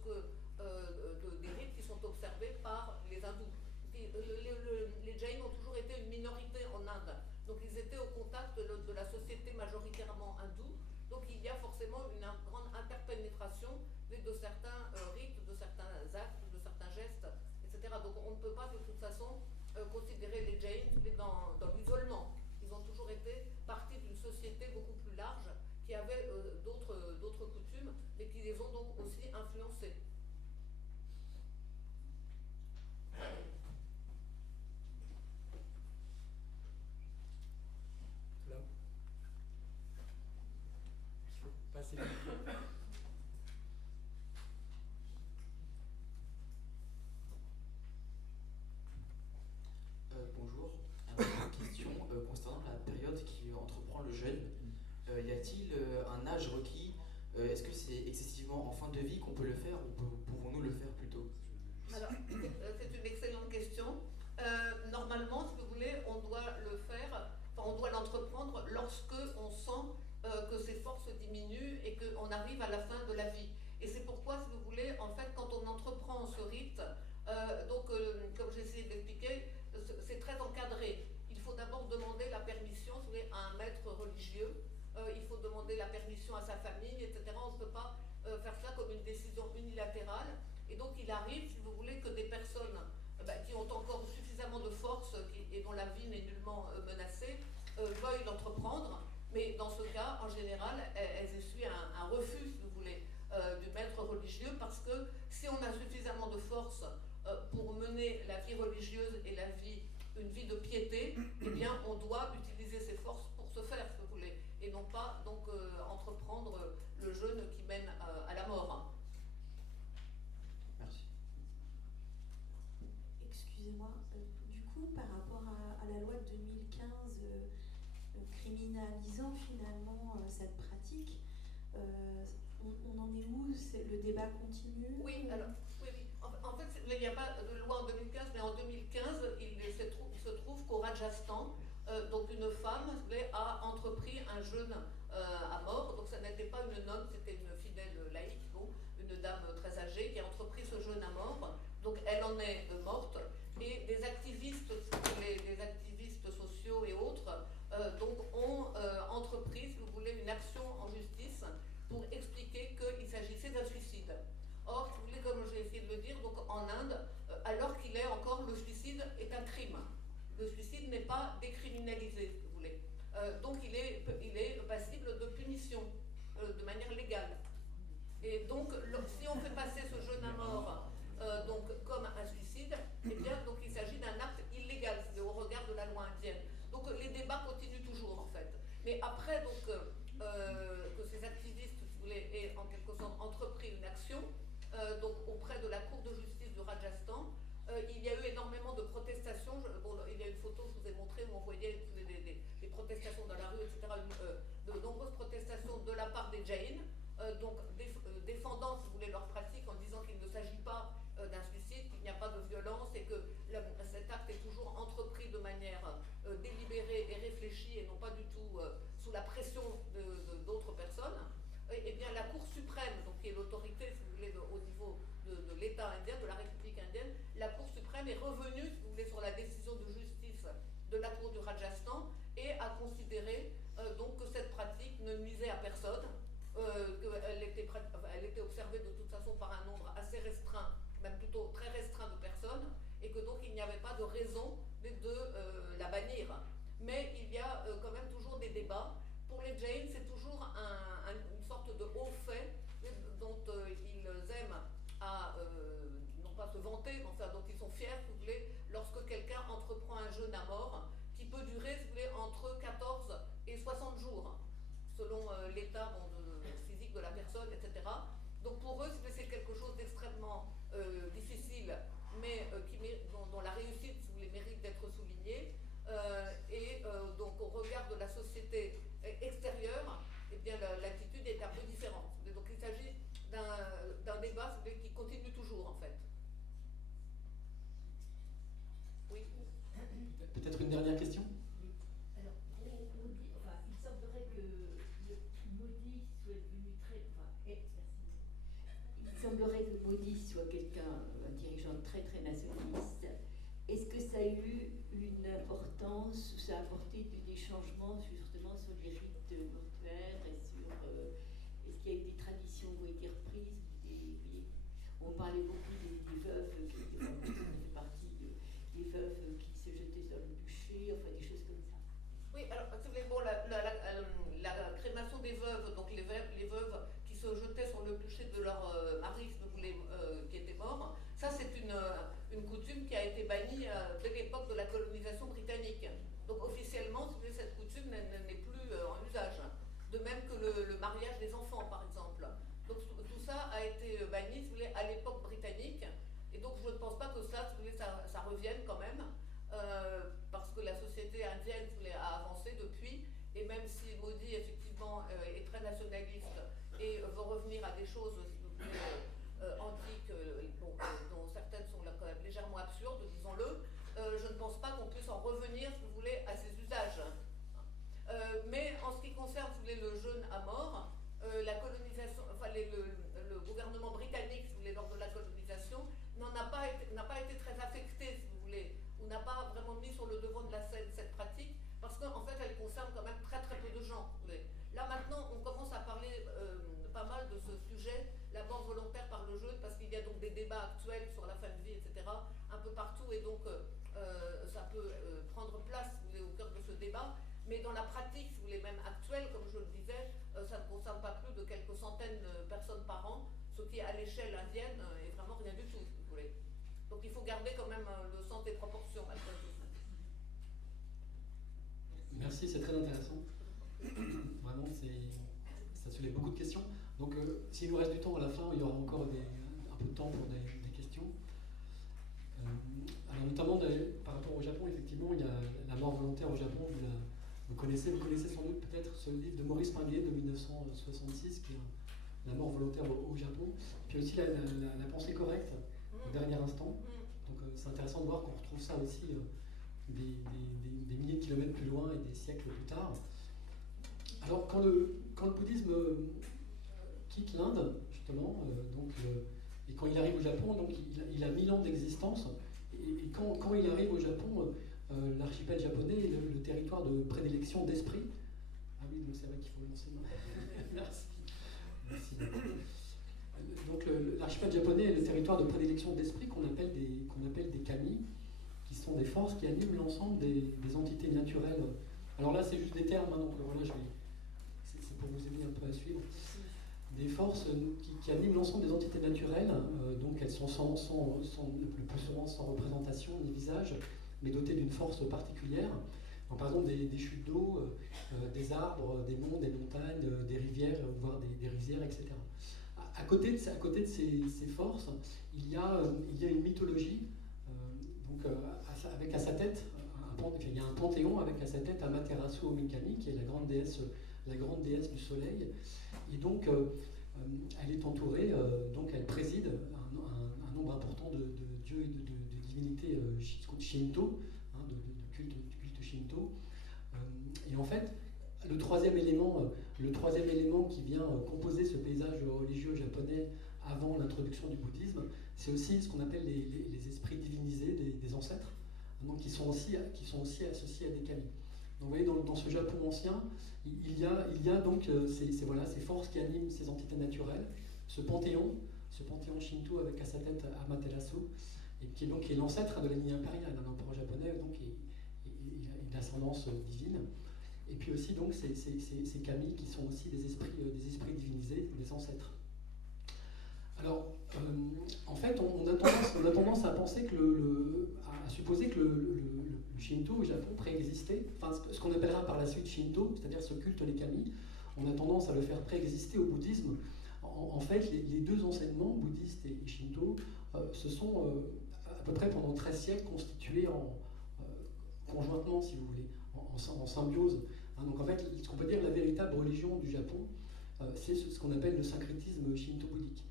des rites qui sont observés par les hindous. Les jains ont toujours été une minorité en Inde, donc ils étaient au contact de la société majoritairement hindoue. Donc il y a forcément une grande interpénétration de certains rites, de certains actes, de certains gestes, etc. Donc on ne peut pas de toute façon considérer les Jains dans l'isolement. Ils ont toujours été partie d'une société beaucoup plus large qui avait d'autres coutumes, mais qui les ont donc aussi influencés. Là. Il faut passer le micro. Bonjour. Une question concernant la période qui entreprend le jeûne. Y a-t-il un âge requis? Est-ce que c'est excessivement en fin de vie qu'on peut le faire ou pouvons-nous le faire plus tôt? Alors, c'est une excellente question. Normalement, si vous voulez, on doit le faire, enfin, on doit l'entreprendre lorsque on sent que ses forces diminuent et qu'on arrive à la fin de la vie. Et c'est pourquoi, si vous voulez, en fait, quand on entreprend ce rite, comme j'ai essayé d'expliquer, c'est très encadré. Il faut d'abord demander la permission, si vous voulez, à un maître religieux. Il faut demander la permission à sa famille, etc. On ne peut pas faire ça comme une décision unilatérale. Et donc il arrive, si vous voulez, que des personnes qui ont encore suffisamment de force et dont la vie n'est nullement menacée veuillent l'entreprendre. Mais dans ce cas, en général, elles essuient un refus, si vous voulez, du maître religieux, parce que si on a suffisamment de force pour mener la vie religieuse et une vie de piété, eh bien on doit utiliser ses forces pour ce faire, si vous voulez, et non pas donc entreprendre le jeûne qui mène à la mort. Merci. Excusez-moi, du coup, par rapport à la loi de 2015 criminalisant finalement cette pratique, on en est où? Le débat continue? Oui, alors, oui. En fait, il n'y a pas de loi en 2015, mais en 2015, il se trouve qu'au Rajasthan, donc une femme a une nonne, c'était une fidèle laïque, bon, une dame très âgée qui a entrepris ce jeûne à mort. Donc elle en est morte. Et des activistes, des activistes sociaux et autres, donc ont entrepris, si vous voulez, une action en justice pour expliquer qu'il s'agissait d'un suicide. Or, si vous voulez, comme j'ai essayé de le dire, donc en Inde, alors qu'il est encore, le suicide est un crime. Le suicide n'est pas décriminalisé, si vous voulez. Donc il est passible de punition de manière légale. Et donc, si on fait passer ce jeûne à mort donc, comme un suicide, eh bien, donc, il s'agit d'un acte illégal au regard de la loi indienne. Donc les débats continuent toujours en fait. Mais après donc, que ces activistes, si vous voulez, aient en quelque sorte entrepris une action donc, auprès de la Cour de justice du Rajasthan, il y a eu énormément de protestations. Il y a une photo, je vous ai montré, où on voyait des protestations dans la rue, etc. De nombreuses protestations de la part des Jains, donc défendant, si vous voulez, leur pratique en disant qu'il ne s'agit pas d'un suicide, qu'il n'y a pas de violence et que cet acte est toujours entrepris de manière délibérée et réfléchie et non pas du tout sous la pression d'autres personnes. Eh bien, la Cour suprême, donc, qui est l'autorité, si vous voulez, au niveau de l'État indien, de la République indienne, la Cour suprême est revenue, si vous voulez, sur la décision de justice de la Cour du Rajasthan et a considéré donc que cette pratique ne nuisait à personne, qu'elle était observée de toute façon par un nombre assez restreint, même plutôt très restreint de personnes, et que donc il n'y avait pas de raison de la bannir. Mais il y a quand même toujours des débats. Pour les Jains, c'est toujours une sorte de haut fait dont ils aiment à, non pas se vanter, enfin, dont ils sont fiers, si vous voulez, lorsque quelqu'un entreprend un jeûne à mort qui peut durer, si vous voulez, entre 14 et 60 jours, selon l'état physique de la personne, etc. Donc pour eux, c'est quelque chose d'extrêmement difficile, mais dont la réussite, si vous voulez, mérite d'être soulignée. Donc au regard de la société extérieure, eh bien l'attitude est un peu différente. Donc il s'agit d'un débat qui continue toujours en fait. Oui. Peut-être une dernière question? Alors, il semblerait que Modi soit devenu il semblerait que Modi soit un dirigeant très nationaliste. Est-ce que ça a eu une importance, ou ça a apporté des changements justement sur les rites mortuaires et sur est-ce qu'il y a eu des traditions qui ont été reprises, on parlait beaucoup des veuves qui fait partie des veuves qui se jetaient sur le bûcher, enfin des choses comme ça. Oui, alors bon, la crémation des veuves, donc les veuves qui se jetaient sur le bûcher de leur mari, si vous voulez, qui était mort, ça c'est une coutume qui a été bannie dès l'époque de la colonisation britannique. Donc officiellement, si vous voulez, cette coutume n'est plus en usage. De même que le mariage des enfants, par exemple. Donc tout ça a été banni, si vous voulez, à l'époque britannique. Et donc je ne pense pas que ça, si vous voulez, ça revienne quand même, parce que la société indienne, si vous voulez, a avancé depuis. Et même si Modi, effectivement, est très nationaliste et veut revenir à des choses, si vous voulez, antiques, dont certaines sont quand même légèrement absurdes, disons-le, je ne pense pas qu'on puisse en revenir, si vous voulez, à ces usages. Mais en ce qui concerne, si vous voulez, le jeûne à mort, la colonisation, enfin le gouvernement britannique, si vous voulez, lors de la colonisation, n'a pas été très affecté, si vous voulez, ou n'a pas vraiment mis sur le devant de la scène cette pratique, parce qu'en fait, elle concerne quand même très peu de gens. Vous voulez. Là maintenant, on commence à parler pas mal de ce sujet, la mort volontaire par le jeûne, parce qu'il y a donc des débats actuels sur la fin de vie, etc., un peu partout, et donc ça peut prendre place, si vous voulez, au cœur de ce débat. Mais dans la pratique, si vous voulez, même actuelle, comme je le disais, ça ne concerne pas plus de quelques centaines de personnes par an, ce qui à l'échelle indienne est vraiment rien du tout, si vous voulez. Donc il faut garder quand même le sens des proportions malgré tout. Merci, c'est très intéressant. Vraiment, ça soulève beaucoup de questions. Donc s'il nous reste du temps à la fin, il y aura encore un peu de temps pour des questions. Alors notamment par rapport au Japon, effectivement, il y a la mort volontaire au Japon, vous connaissez sans doute peut-être ce livre de Maurice Pinguet de 1966, qui est la mort volontaire au Japon, puis aussi la pensée correcte, au dernier instant. Donc c'est intéressant de voir qu'on retrouve ça aussi des milliers de kilomètres plus loin et des siècles plus tard. Alors quand le bouddhisme quitte l'Inde, justement, et quand il arrive au Japon, donc il a 1000 ans d'existence, et quand il arrive au Japon, l'archipel japonais est le territoire de prédilection d'esprit. Ah oui, c'est vrai qu'il faut lancer. Merci. Merci. Donc l'archipel japonais est le territoire de prédilection d'esprit qu'on appelle des kami, qui sont des forces qui animent l'ensemble des entités naturelles. Alors là, c'est juste des termes, hein, donc voilà, c'est pour vous aider un peu à suivre. Des forces qui animent l'ensemble des entités naturelles, donc elles sont le plus souvent sans représentation ni visage, mais dotées d'une force particulière. Donc, par exemple, des chutes d'eau, des arbres, des monts, des montagnes, des rivières, voire des rizières, etc. À côté de ces forces, il y a une mythologie, avec à sa tête, il y a un panthéon avec à sa tête Amaterasu Omikami, qui est la grande déesse du soleil. Et donc, elle est entourée, donc elle préside un nombre important de dieux et de divinités shinto, hein, de culte shinto. Et en fait, le troisième élément qui vient composer ce paysage religieux japonais avant l'introduction du bouddhisme, c'est aussi ce qu'on appelle les esprits divinisés des ancêtres, donc qui sont aussi associés à des kami. Donc vous voyez, dans ce Japon ancien, il y a donc ces forces qui animent ces entités naturelles, ce panthéon shinto avec à sa tête Amaterasu, et qui est l'ancêtre de la lignée impériale d'un empereur japonais, donc et d'ascendance divine. Et puis aussi donc ces kami qui sont aussi des esprits divinisés, des ancêtres. Alors, en fait, on a tendance à penser à supposer que le Shinto au Japon préexistait, enfin ce qu'on appellera par la suite Shinto, c'est-à-dire ce culte des kami, on a tendance à le faire préexister au bouddhisme. En fait, les deux enseignements, bouddhistes et Shinto, se sont à peu près pendant 13 siècles constitués conjointement, si vous voulez, en symbiose. Hein, donc en fait, ce qu'on peut dire la véritable religion du Japon, c'est ce qu'on appelle le syncrétisme shinto-bouddhique.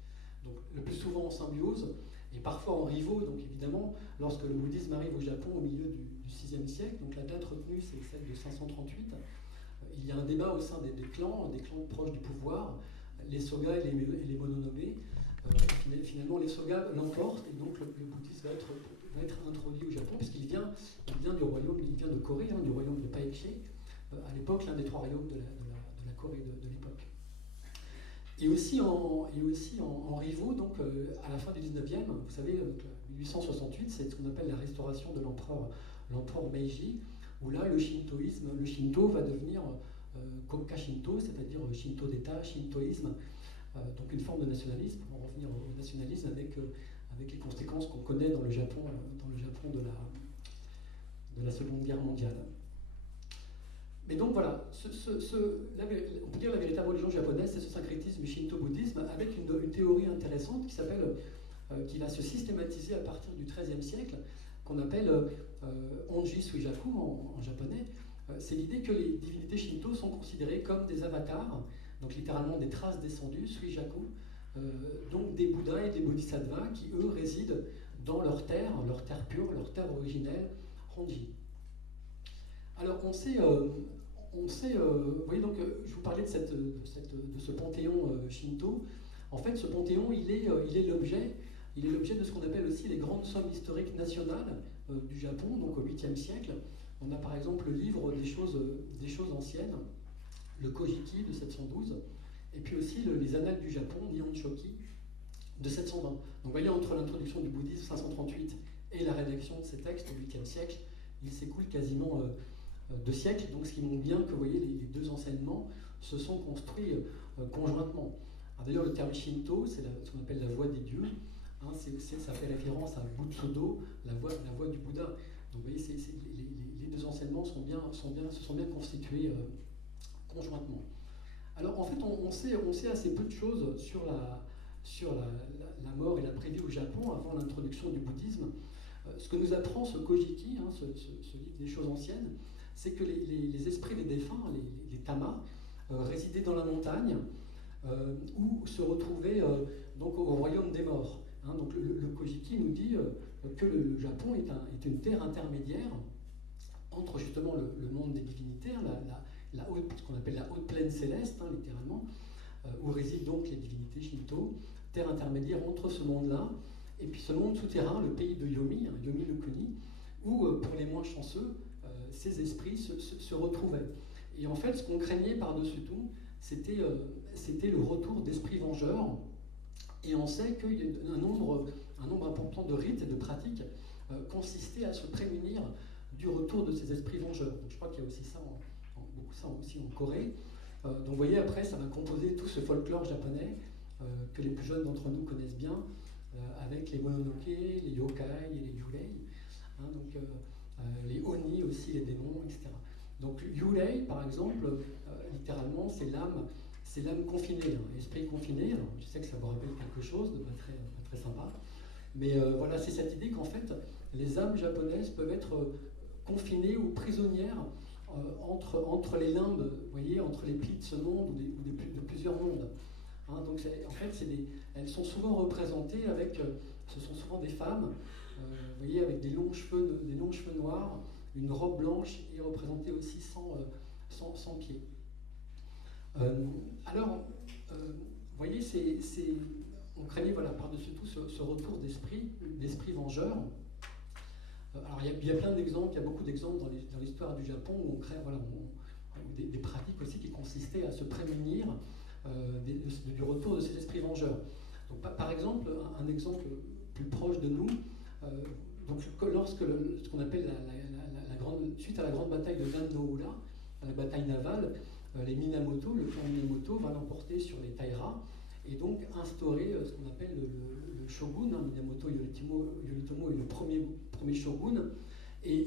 Donc le plus souvent en symbiose, et parfois en rivaux. Donc évidemment, lorsque le bouddhisme arrive au Japon au milieu du VIe siècle, donc la date retenue c'est celle de 538, il y a un débat au sein des clans proches du pouvoir, les sogas et les mononobe. Finalement, les sogas l'emportent, et donc le bouddhisme va être introduit au Japon, puisqu'il vient du royaume, il vient de Corée, hein, du royaume de Paekche, à l'époque l'un des trois royaumes de la Corée de l'époque. Et aussi en rivaux, donc à la fin du 19e, vous savez, 1868, c'est ce qu'on appelle la restauration de l'empereur Meiji, où là le Shinto va devenir Kokka Shinto, c'est-à-dire Shinto d'État, Shintoïsme, donc une forme de nationalisme, pour en revenir au nationalisme avec les conséquences qu'on connaît dans le Japon de la Seconde Guerre mondiale. Mais donc voilà, on peut dire la véritable religion japonaise, c'est ce syncrétisme shinto-bouddhisme avec une théorie intéressante qui va se systématiser à partir du XIIIe siècle, qu'on appelle Onji Suijaku en japonais. C'est l'idée que les divinités shinto sont considérées comme des avatars, donc littéralement des traces descendues, Suijaku, donc des Bouddhas et des Bodhisattvas qui eux résident dans leur terre pure, leur terre originelle, Honji. Alors on sait, vous voyez donc, je vous parlais de ce panthéon shinto. En fait, ce panthéon, il est l'objet de ce qu'on appelle aussi les grandes sommes historiques nationales du Japon, donc au 8e siècle. On a par exemple le livre des choses anciennes, le Kojiki de 712, et puis aussi les annales du Japon, Nihon Shoki, de 720. Donc vous voyez, entre l'introduction du bouddhisme 538 et la rédaction de ces textes au 8e siècle, il s'écoule quasiment 2 siècles, donc ce qui montre bien que vous voyez, les deux enseignements se sont construits conjointement. D'ailleurs, le terme Shinto, c'est ce qu'on appelle la voie des dieux, hein, ça fait référence à Butsudo, la voie du Bouddha. Donc vous voyez, les deux enseignements se sont bien constitués conjointement. Alors en fait, on sait assez peu de choses sur la mort et l'après-vie au Japon avant l'introduction du bouddhisme. Ce que nous apprend ce Kojiki, hein, ce livre des choses anciennes, c'est que les esprits des défunts, les tamas, résidaient dans la montagne ou se retrouvaient donc au royaume des morts. Hein. Donc le Kojiki nous dit que le Japon est une terre intermédiaire entre justement le monde des divinités, ce qu'on appelle la haute plaine céleste, hein, littéralement, où résident donc les divinités Shinto, terre intermédiaire entre ce monde-là et puis ce monde souterrain, le pays de Yomi, Yomi no Kuni, où, pour les moins chanceux, ces esprits se retrouvaient. Et en fait, ce qu'on craignait par-dessus tout, c'était le retour d'esprits vengeurs. Et on sait qu'il y a un nombre important de rites et de pratiques consistait à se prémunir du retour de ces esprits vengeurs. Donc, je crois qu'il y a aussi ça, beaucoup ça aussi en Corée. Donc vous voyez, après, ça va composer tout ce folklore japonais que les plus jeunes d'entre nous connaissent bien, avec les mononoke, les yokai et les yurei, hein, donc les oni aussi, les démons, etc. Donc yurei, par exemple, littéralement, c'est l'âme confinée, hein, l'esprit confiné. Alors, je sais que ça vous rappelle quelque chose de pas très sympa, mais voilà, c'est cette idée qu'en fait, les âmes japonaises peuvent être confinées ou prisonnières entre les limbes, vous voyez, entre les plis de ce monde ou de plusieurs mondes. Hein, donc en fait, elles sont souvent représentées avec, ce sont souvent des femmes, vous voyez, avec des longs cheveux noirs, une robe blanche et représentée aussi sans pieds. Alors, vous voyez, on craignait voilà, par-dessus tout ce retour d'esprit vengeur. Alors il y a plein d'exemples, il y a beaucoup d'exemples dans l'histoire du Japon où on crée des pratiques aussi qui consistaient à se prémunir du retour de ces esprits vengeurs. Donc, par exemple, un exemple plus proche de nous, donc, lorsque ce qu'on appelle suite à la grande bataille de Dan-no-ura, la bataille navale, les Minamoto, le clan Minamoto va l'emporter sur les Taira et donc instaurer ce qu'on appelle le shogun. Hein, Minamoto Yoritomo est le premier shogun. Et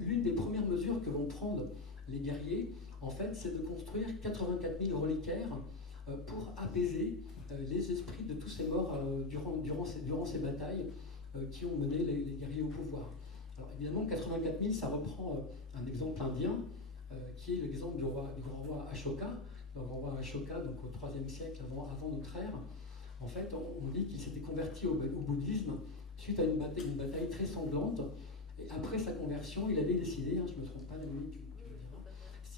l'une des premières mesures que vont prendre les guerriers, en fait, c'est de construire 84 000 reliquaires pour apaiser les esprits de tous ces morts durant ces batailles qui ont mené les guerriers au pouvoir. Alors évidemment, 84 000, ça reprend un exemple indien, qui est l'exemple du roi Ashoka. Le roi Ashoka, donc au IIIe siècle avant notre ère, en fait, on dit qu'il s'était converti au bouddhisme suite à une bataille très sanglante. Et après sa conversion, il avait décidé, je ne me trompe pas, Naomi, tu me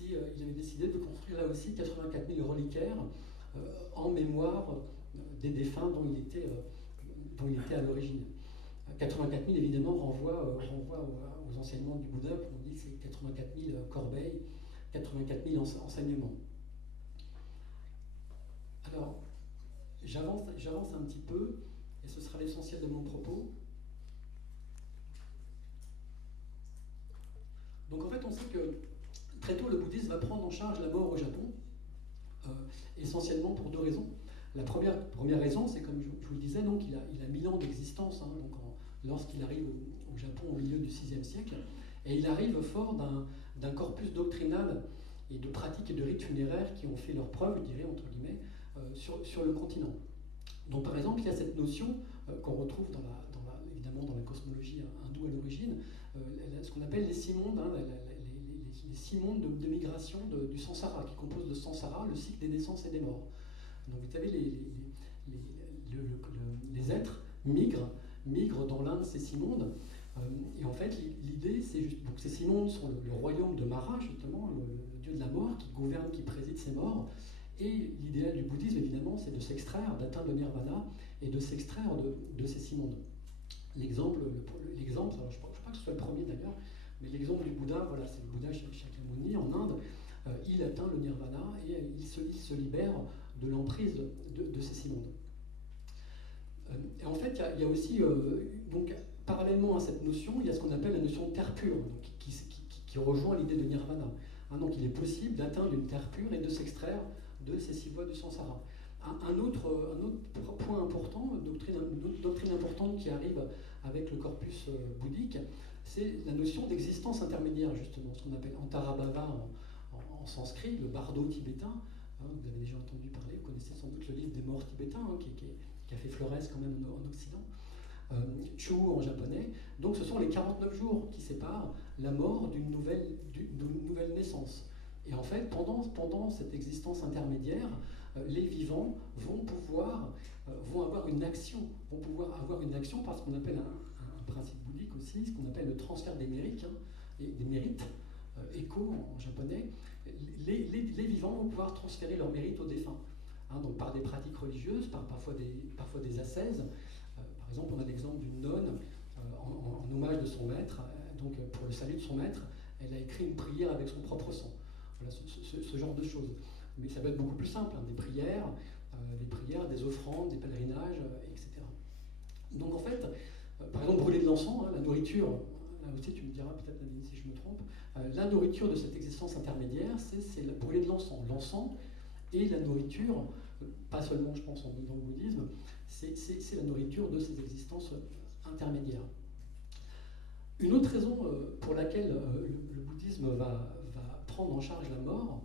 diras, il avait décidé de construire là aussi 84 000 reliquaires en mémoire des défunts dont il était à l'origine. 84 000 évidemment renvoie aux enseignements du Bouddha, on dit que c'est 84 000 corbeilles, 84 000 enseignements. Alors, j'avance un petit peu, et ce sera l'essentiel de mon propos. Donc en fait, on sait que très tôt, le bouddhisme va prendre en charge la mort au Japon, essentiellement pour deux raisons. La première raison, c'est comme je vous le disais, donc il a 1000 ans d'existence, hein, donc lorsqu'il arrive au Japon au milieu du VIe siècle, et il arrive fort d'un corpus doctrinal et de pratiques et de rites funéraires qui ont fait leur preuve, je dirais, entre guillemets, sur le continent. Donc par exemple, il y a cette notion qu'on retrouve évidemment dans la cosmologie hindoue à l'origine, ce qu'on appelle les 6 mondes, hein, les 6 mondes de migration du samsara, qui composent le samsara, le cycle des naissances et des morts. Donc vous savez, les êtres migrent dans l'un de ces 6 mondes. Et en fait, l'idée, c'est juste. Donc ces 6 mondes sont le royaume de Mara, justement, le dieu de la mort, qui gouverne, qui préside ces morts. Et l'idéal du bouddhisme, évidemment, c'est de s'extraire, d'atteindre le nirvana et de s'extraire de ces 6 mondes. L'exemple, alors je ne crois pas que ce soit le premier d'ailleurs, mais l'exemple du Bouddha, voilà, c'est le Bouddha Shakyamuni en Inde. Il atteint le nirvana et il se libère de l'emprise de ces 6 mondes. Et en fait, il y a aussi, donc, parallèlement à cette notion, il y a ce qu'on appelle la notion de terre pure, donc, qui rejoint l'idée de nirvana. Hein, donc il est possible d'atteindre une terre pure et de s'extraire de ces 6 voies du samsara. Un autre point important, une autre doctrine importante qui arrive avec le corpus bouddhique, c'est la notion d'existence intermédiaire, justement, ce qu'on appelle Antarabhava en sanskrit, le bardo tibétain. Hein, vous avez déjà entendu parler, vous connaissez sans doute le livre des morts tibétains, hein, qui a fait florès quand même en Occident. Chu en japonais. Donc ce sont les 49 jours qui séparent la mort d'une nouvelle naissance. Et en fait, pendant cette existence intermédiaire, les vivants vont avoir une action, par ce qu'on appelle un principe bouddhique aussi, ce qu'on appelle le transfert des mérites, écho en japonais. Les vivants vont pouvoir transférer leurs mérites aux défunts. donc par des pratiques religieuses, parfois des ascèses. Par exemple, on a l'exemple d'une nonne en hommage de son maître, donc pour le salut de son maître, elle a écrit une prière avec son propre sang. Voilà, ce genre de choses. Mais ça peut être beaucoup plus simple, des prières, des offrandes, des pèlerinages, etc. Donc en fait, par exemple, brûler de l'encens, la nourriture, là aussi tu me diras peut-être, Nadine, si je me trompe, la nourriture de cette existence intermédiaire, c'est brûler de l'encens. L'encens et la nourriture, pas seulement je pense dans le bouddhisme, c'est la nourriture de ces existences intermédiaires. Une autre raison pour laquelle le bouddhisme va prendre en charge la mort,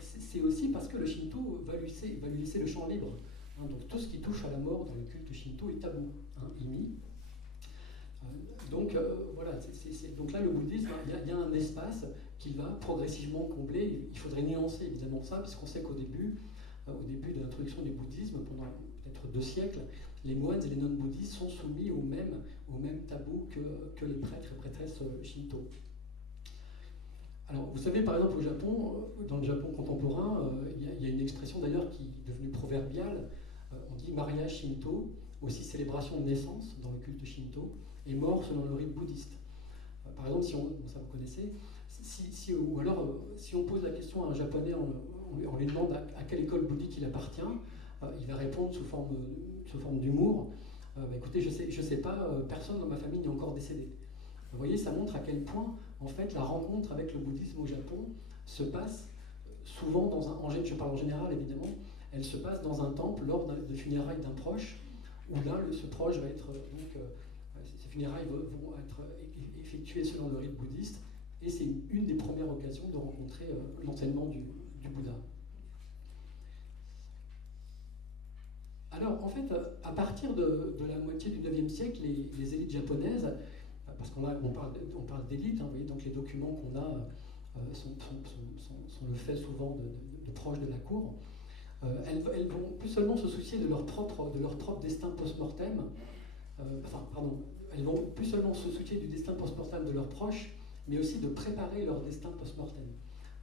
c'est aussi parce que le Shinto va lui laisser le champ libre. Donc tout ce qui touche à la mort dans le culte Shinto est tabou, imi. Donc voilà, donc là le bouddhisme, il y a un espace qu'il va progressivement combler. Il faudrait nuancer évidemment ça, puisqu'on sait qu'au début de l'introduction du bouddhisme, pendant peut-être 2 siècles, les moines et les non-bouddhistes sont soumis au même tabou que les prêtres et prêtresses Shinto. Alors, vous savez, par exemple, au Japon, dans le Japon contemporain, il y a une expression d'ailleurs qui est devenue proverbiale. On dit mariage Shinto, aussi célébration de naissance dans le culte Shinto, et mort selon le rite bouddhiste. Par exemple, ça vous connaissez, ou alors si on pose la question à un Japonais, on lui demande à quelle école bouddhique il appartient, il va répondre sous forme d'humour. Écoutez, je sais pas, personne dans ma famille n'est encore décédé. Vous voyez, ça montre à quel point, en fait, la rencontre avec le bouddhisme au Japon se passe souvent je parle en général évidemment, elle se passe dans un temple lors de funérailles d'un proche, où là, ce proche va être, ces funérailles vont être effectuées selon le rite bouddhiste, et c'est une des premières occasions de rencontrer l'enseignement du Bouddha. Alors, en fait, à partir de la moitié du IXe siècle, les élites japonaises, parce qu'on parle d'élite, vous voyez, donc les documents qu'on a sont le fait souvent de proches de la cour, elles vont plus seulement se soucier de leur propre destin post-mortem, elles vont plus seulement se soucier du destin post-mortem de leurs proches, mais aussi de préparer leur destin post-mortem.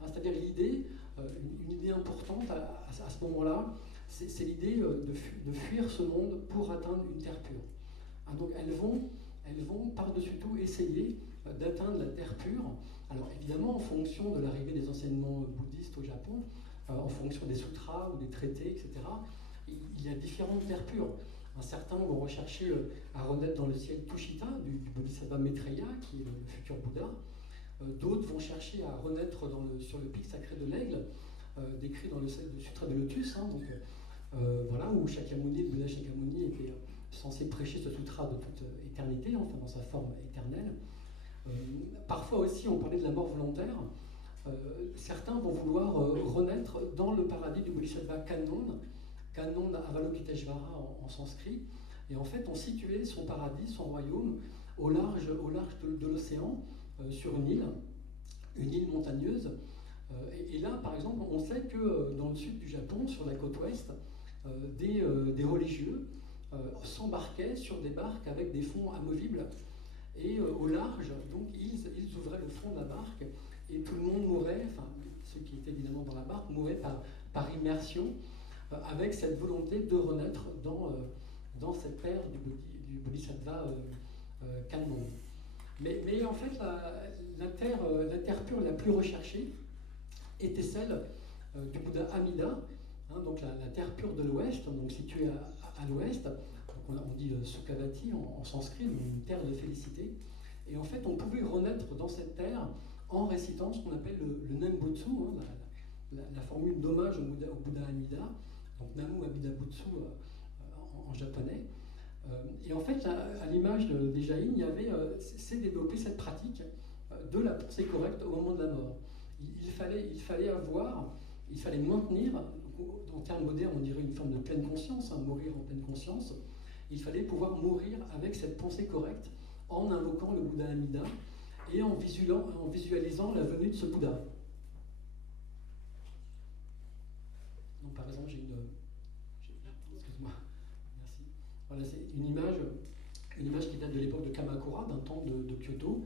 C'est-à-dire une idée importante à ce moment-là, c'est l'idée de fuir ce monde pour atteindre une terre pure. Donc elles vont par-dessus tout essayer d'atteindre la terre pure. Alors évidemment, en fonction de l'arrivée des enseignements bouddhistes au Japon, en fonction des sutras ou des traités, etc., il y a différentes terres pures. Certains vont rechercher à renaître dans le ciel Tushita du Bodhisattva Maitreya, qui est le futur Bouddha. D'autres vont chercher à renaître sur le pic sacré de l'aigle, décrit dans le Sutra de Lotus, voilà, où Shakyamuni, le Bouddha Shakyamuni, était censé prêcher ce sutra de toute éternité, enfin dans sa forme éternelle. Parfois aussi, on parlait de la mort volontaire. Certains vont vouloir renaître dans le paradis du Bodhisattva Kannon Avalokiteshvara en sanskrit. Et en fait, on situait son paradis, son royaume, au large de l'océan, sur une île montagneuse. Et là, par exemple, on sait que dans le sud du Japon, sur la côte ouest, des religieux s'embarquaient sur des barques avec des fonds amovibles. Et au large, donc, ils ouvraient le fond de la barque et tout le monde mourait, enfin, ceux qui étaient évidemment dans la barque, mouraient par immersion, avec cette volonté de renaître dans cette terre du Bodhisattva Kannon. Mais en fait, la terre pure la plus recherchée était celle du Bouddha Amida, donc la terre pure de l'Ouest, donc située à l'Ouest. On dit Sukhavati en sanskrit, une terre de félicité. Et en fait, on pouvait renaître dans cette terre en récitant ce qu'on appelle le Nembutsu, la formule d'hommage au Bouddha Amida, donc Namu Amida Butsu en japonais. Et en fait, à l'image des Jaïns, s'est développée cette pratique de la pensée correcte au moment de la mort. Il fallait maintenir, en termes modernes, on dirait une forme de pleine conscience, mourir en pleine conscience. Il fallait pouvoir mourir avec cette pensée correcte en invoquant le Bouddha Amida et en visualisant la venue de ce Bouddha. Donc, par exemple, excuse-moi, merci. Voilà, c'est une image qui date de l'époque de Kamakura, d'un temple de Kyoto.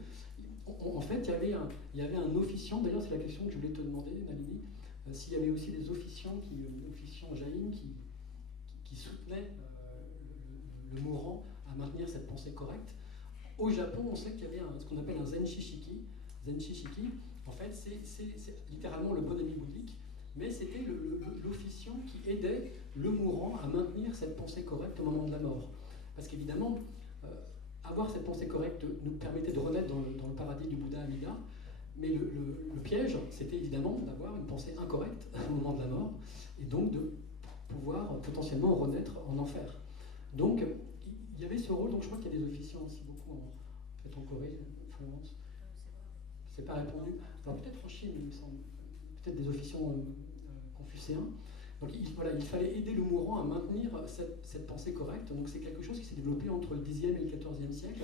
En fait, il y avait un officiant, d'ailleurs c'est la question que je voulais te demander, Nalini, s'il y avait aussi des officiants jaïns qui soutenaient le mourant à maintenir cette pensée correcte. Au Japon, on sait qu'il y avait ce qu'on appelle un Zen Shishiki. Zen Shishiki, en fait, c'est littéralement le bon ami bouddhique, mais c'était l'officiant qui aidait le mourant à maintenir cette pensée correcte au moment de la mort. Parce qu'évidemment, avoir cette pensée correcte nous permettait de renaître dans le paradis du Bouddha Amida, mais le piège, c'était évidemment d'avoir une pensée incorrecte au moment de la mort, et donc de pouvoir potentiellement renaître en enfer. Donc, il y avait ce rôle, donc je crois qu'il y a des officiants aussi beaucoup, peut-être en Corée, en France. C'est pas répondu. Alors peut-être en Chine, il me semble. Peut-être des officiants confucéens. Donc il fallait aider le mourant à maintenir cette pensée correcte. Donc c'est quelque chose qui s'est développé entre le Xe et le XIVe siècle.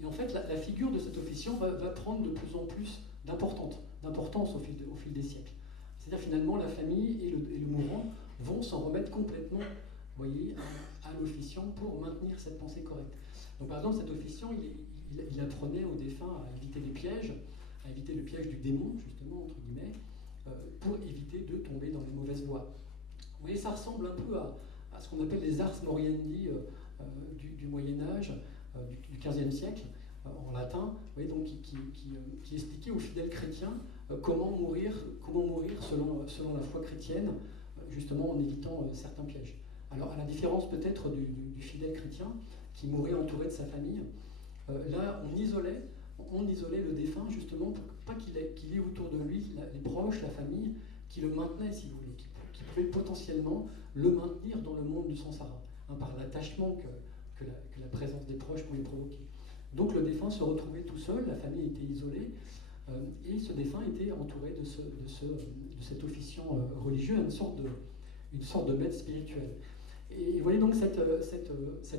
Et en fait, la figure de cet officiant va prendre de plus en plus d'importance au fil des siècles. C'est-à-dire finalement, la famille et le mourant vont s'en remettre complètement, vous voyez, à l'officiant pour maintenir cette pensée correcte. Donc par exemple, cet officiant, il apprenait aux défunts à éviter les pièges, à éviter le piège du démon, justement, entre guillemets, pour éviter de tomber dans les mauvaises voies. Vous voyez, ça ressemble un peu à ce qu'on appelle les ars moriendi du Moyen-Âge, du XVe siècle, en latin, vous voyez, donc, qui expliquait aux fidèles chrétiens comment mourir selon la foi chrétienne, justement en évitant certains pièges. Alors, à la différence peut-être du fidèle chrétien, qui mourait entouré de sa famille, là, on isolait le défunt, justement, pour pas qu'il ait autour de lui les proches, la famille, qui le maintenaient, si vous voulez, qui pouvaient potentiellement le maintenir dans le monde du samsara, par l'attachement que la présence des proches pouvait provoquer. Donc le défunt se retrouvait tout seul, la famille était isolée, et ce défunt était entouré de cet officiant religieux, une sorte de maître spirituel. Et vous voyez donc cette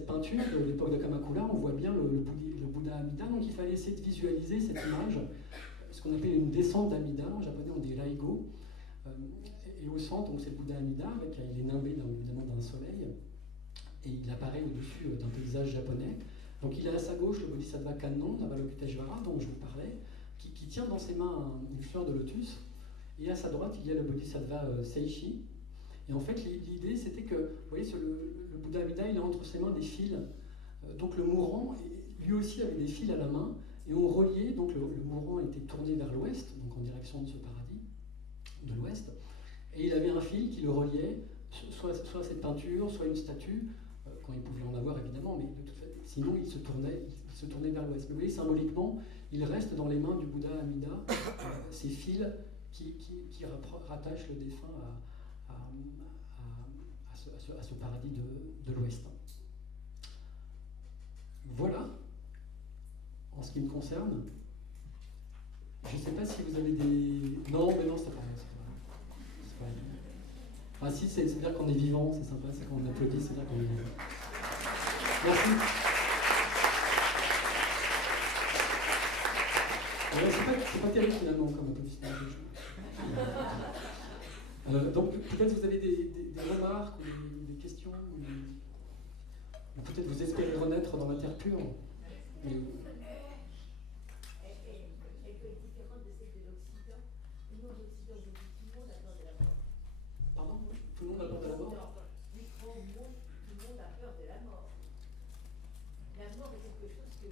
peinture de l'époque de Kamakura, on voit bien le Bouddha Amida, donc il fallait essayer de visualiser cette image, ce qu'on appelle une descente d'Amida, en japonais on dit Raigo, et au centre, donc c'est le Bouddha Amida, il est nimbé évidemment d'un soleil, et il apparaît au-dessus d'un paysage japonais. Donc il a à sa gauche le Bodhisattva Kannon, l'Avalokiteshvara, dont je vous parlais, qui tient dans ses mains une fleur de lotus, et à sa droite il y a le Bodhisattva Seishi. Et en fait l'idée c'était que, vous voyez, le Bouddha Amida, il a entre ses mains des fils, donc le mourant, lui aussi avait des fils à la main, et on reliait, donc le mourant était tourné vers l'ouest, donc en direction de ce paradis, de l'ouest, et il avait un fil qui le reliait, soit cette peinture, soit une statue, quand il pouvait en avoir évidemment, mais de toute façon, sinon il se tournait vers l'ouest. Mais vous voyez, symboliquement, il reste dans les mains du Bouddha Amida ces fils qui rattachent le défunt à ce paradis de l'ouest. Voilà, en ce qui me concerne. Je ne sais pas si vous avez des... Non, mais non, c'est pas vrai. Ah si, c'est-à-dire qu'on est vivant, c'est sympa, c'est quand on applaudit, c'est-à-dire qu'on est vivant. Merci. C'est pas terrible finalement comme applaudissement. Donc peut-être vous avez des remarques ou des questions, ou peut-être vous espérez renaître dans la terre pure. Mais, pardon, tout le monde a peur de la mort. Tout le monde a peur de la mort. La mort est quelque chose que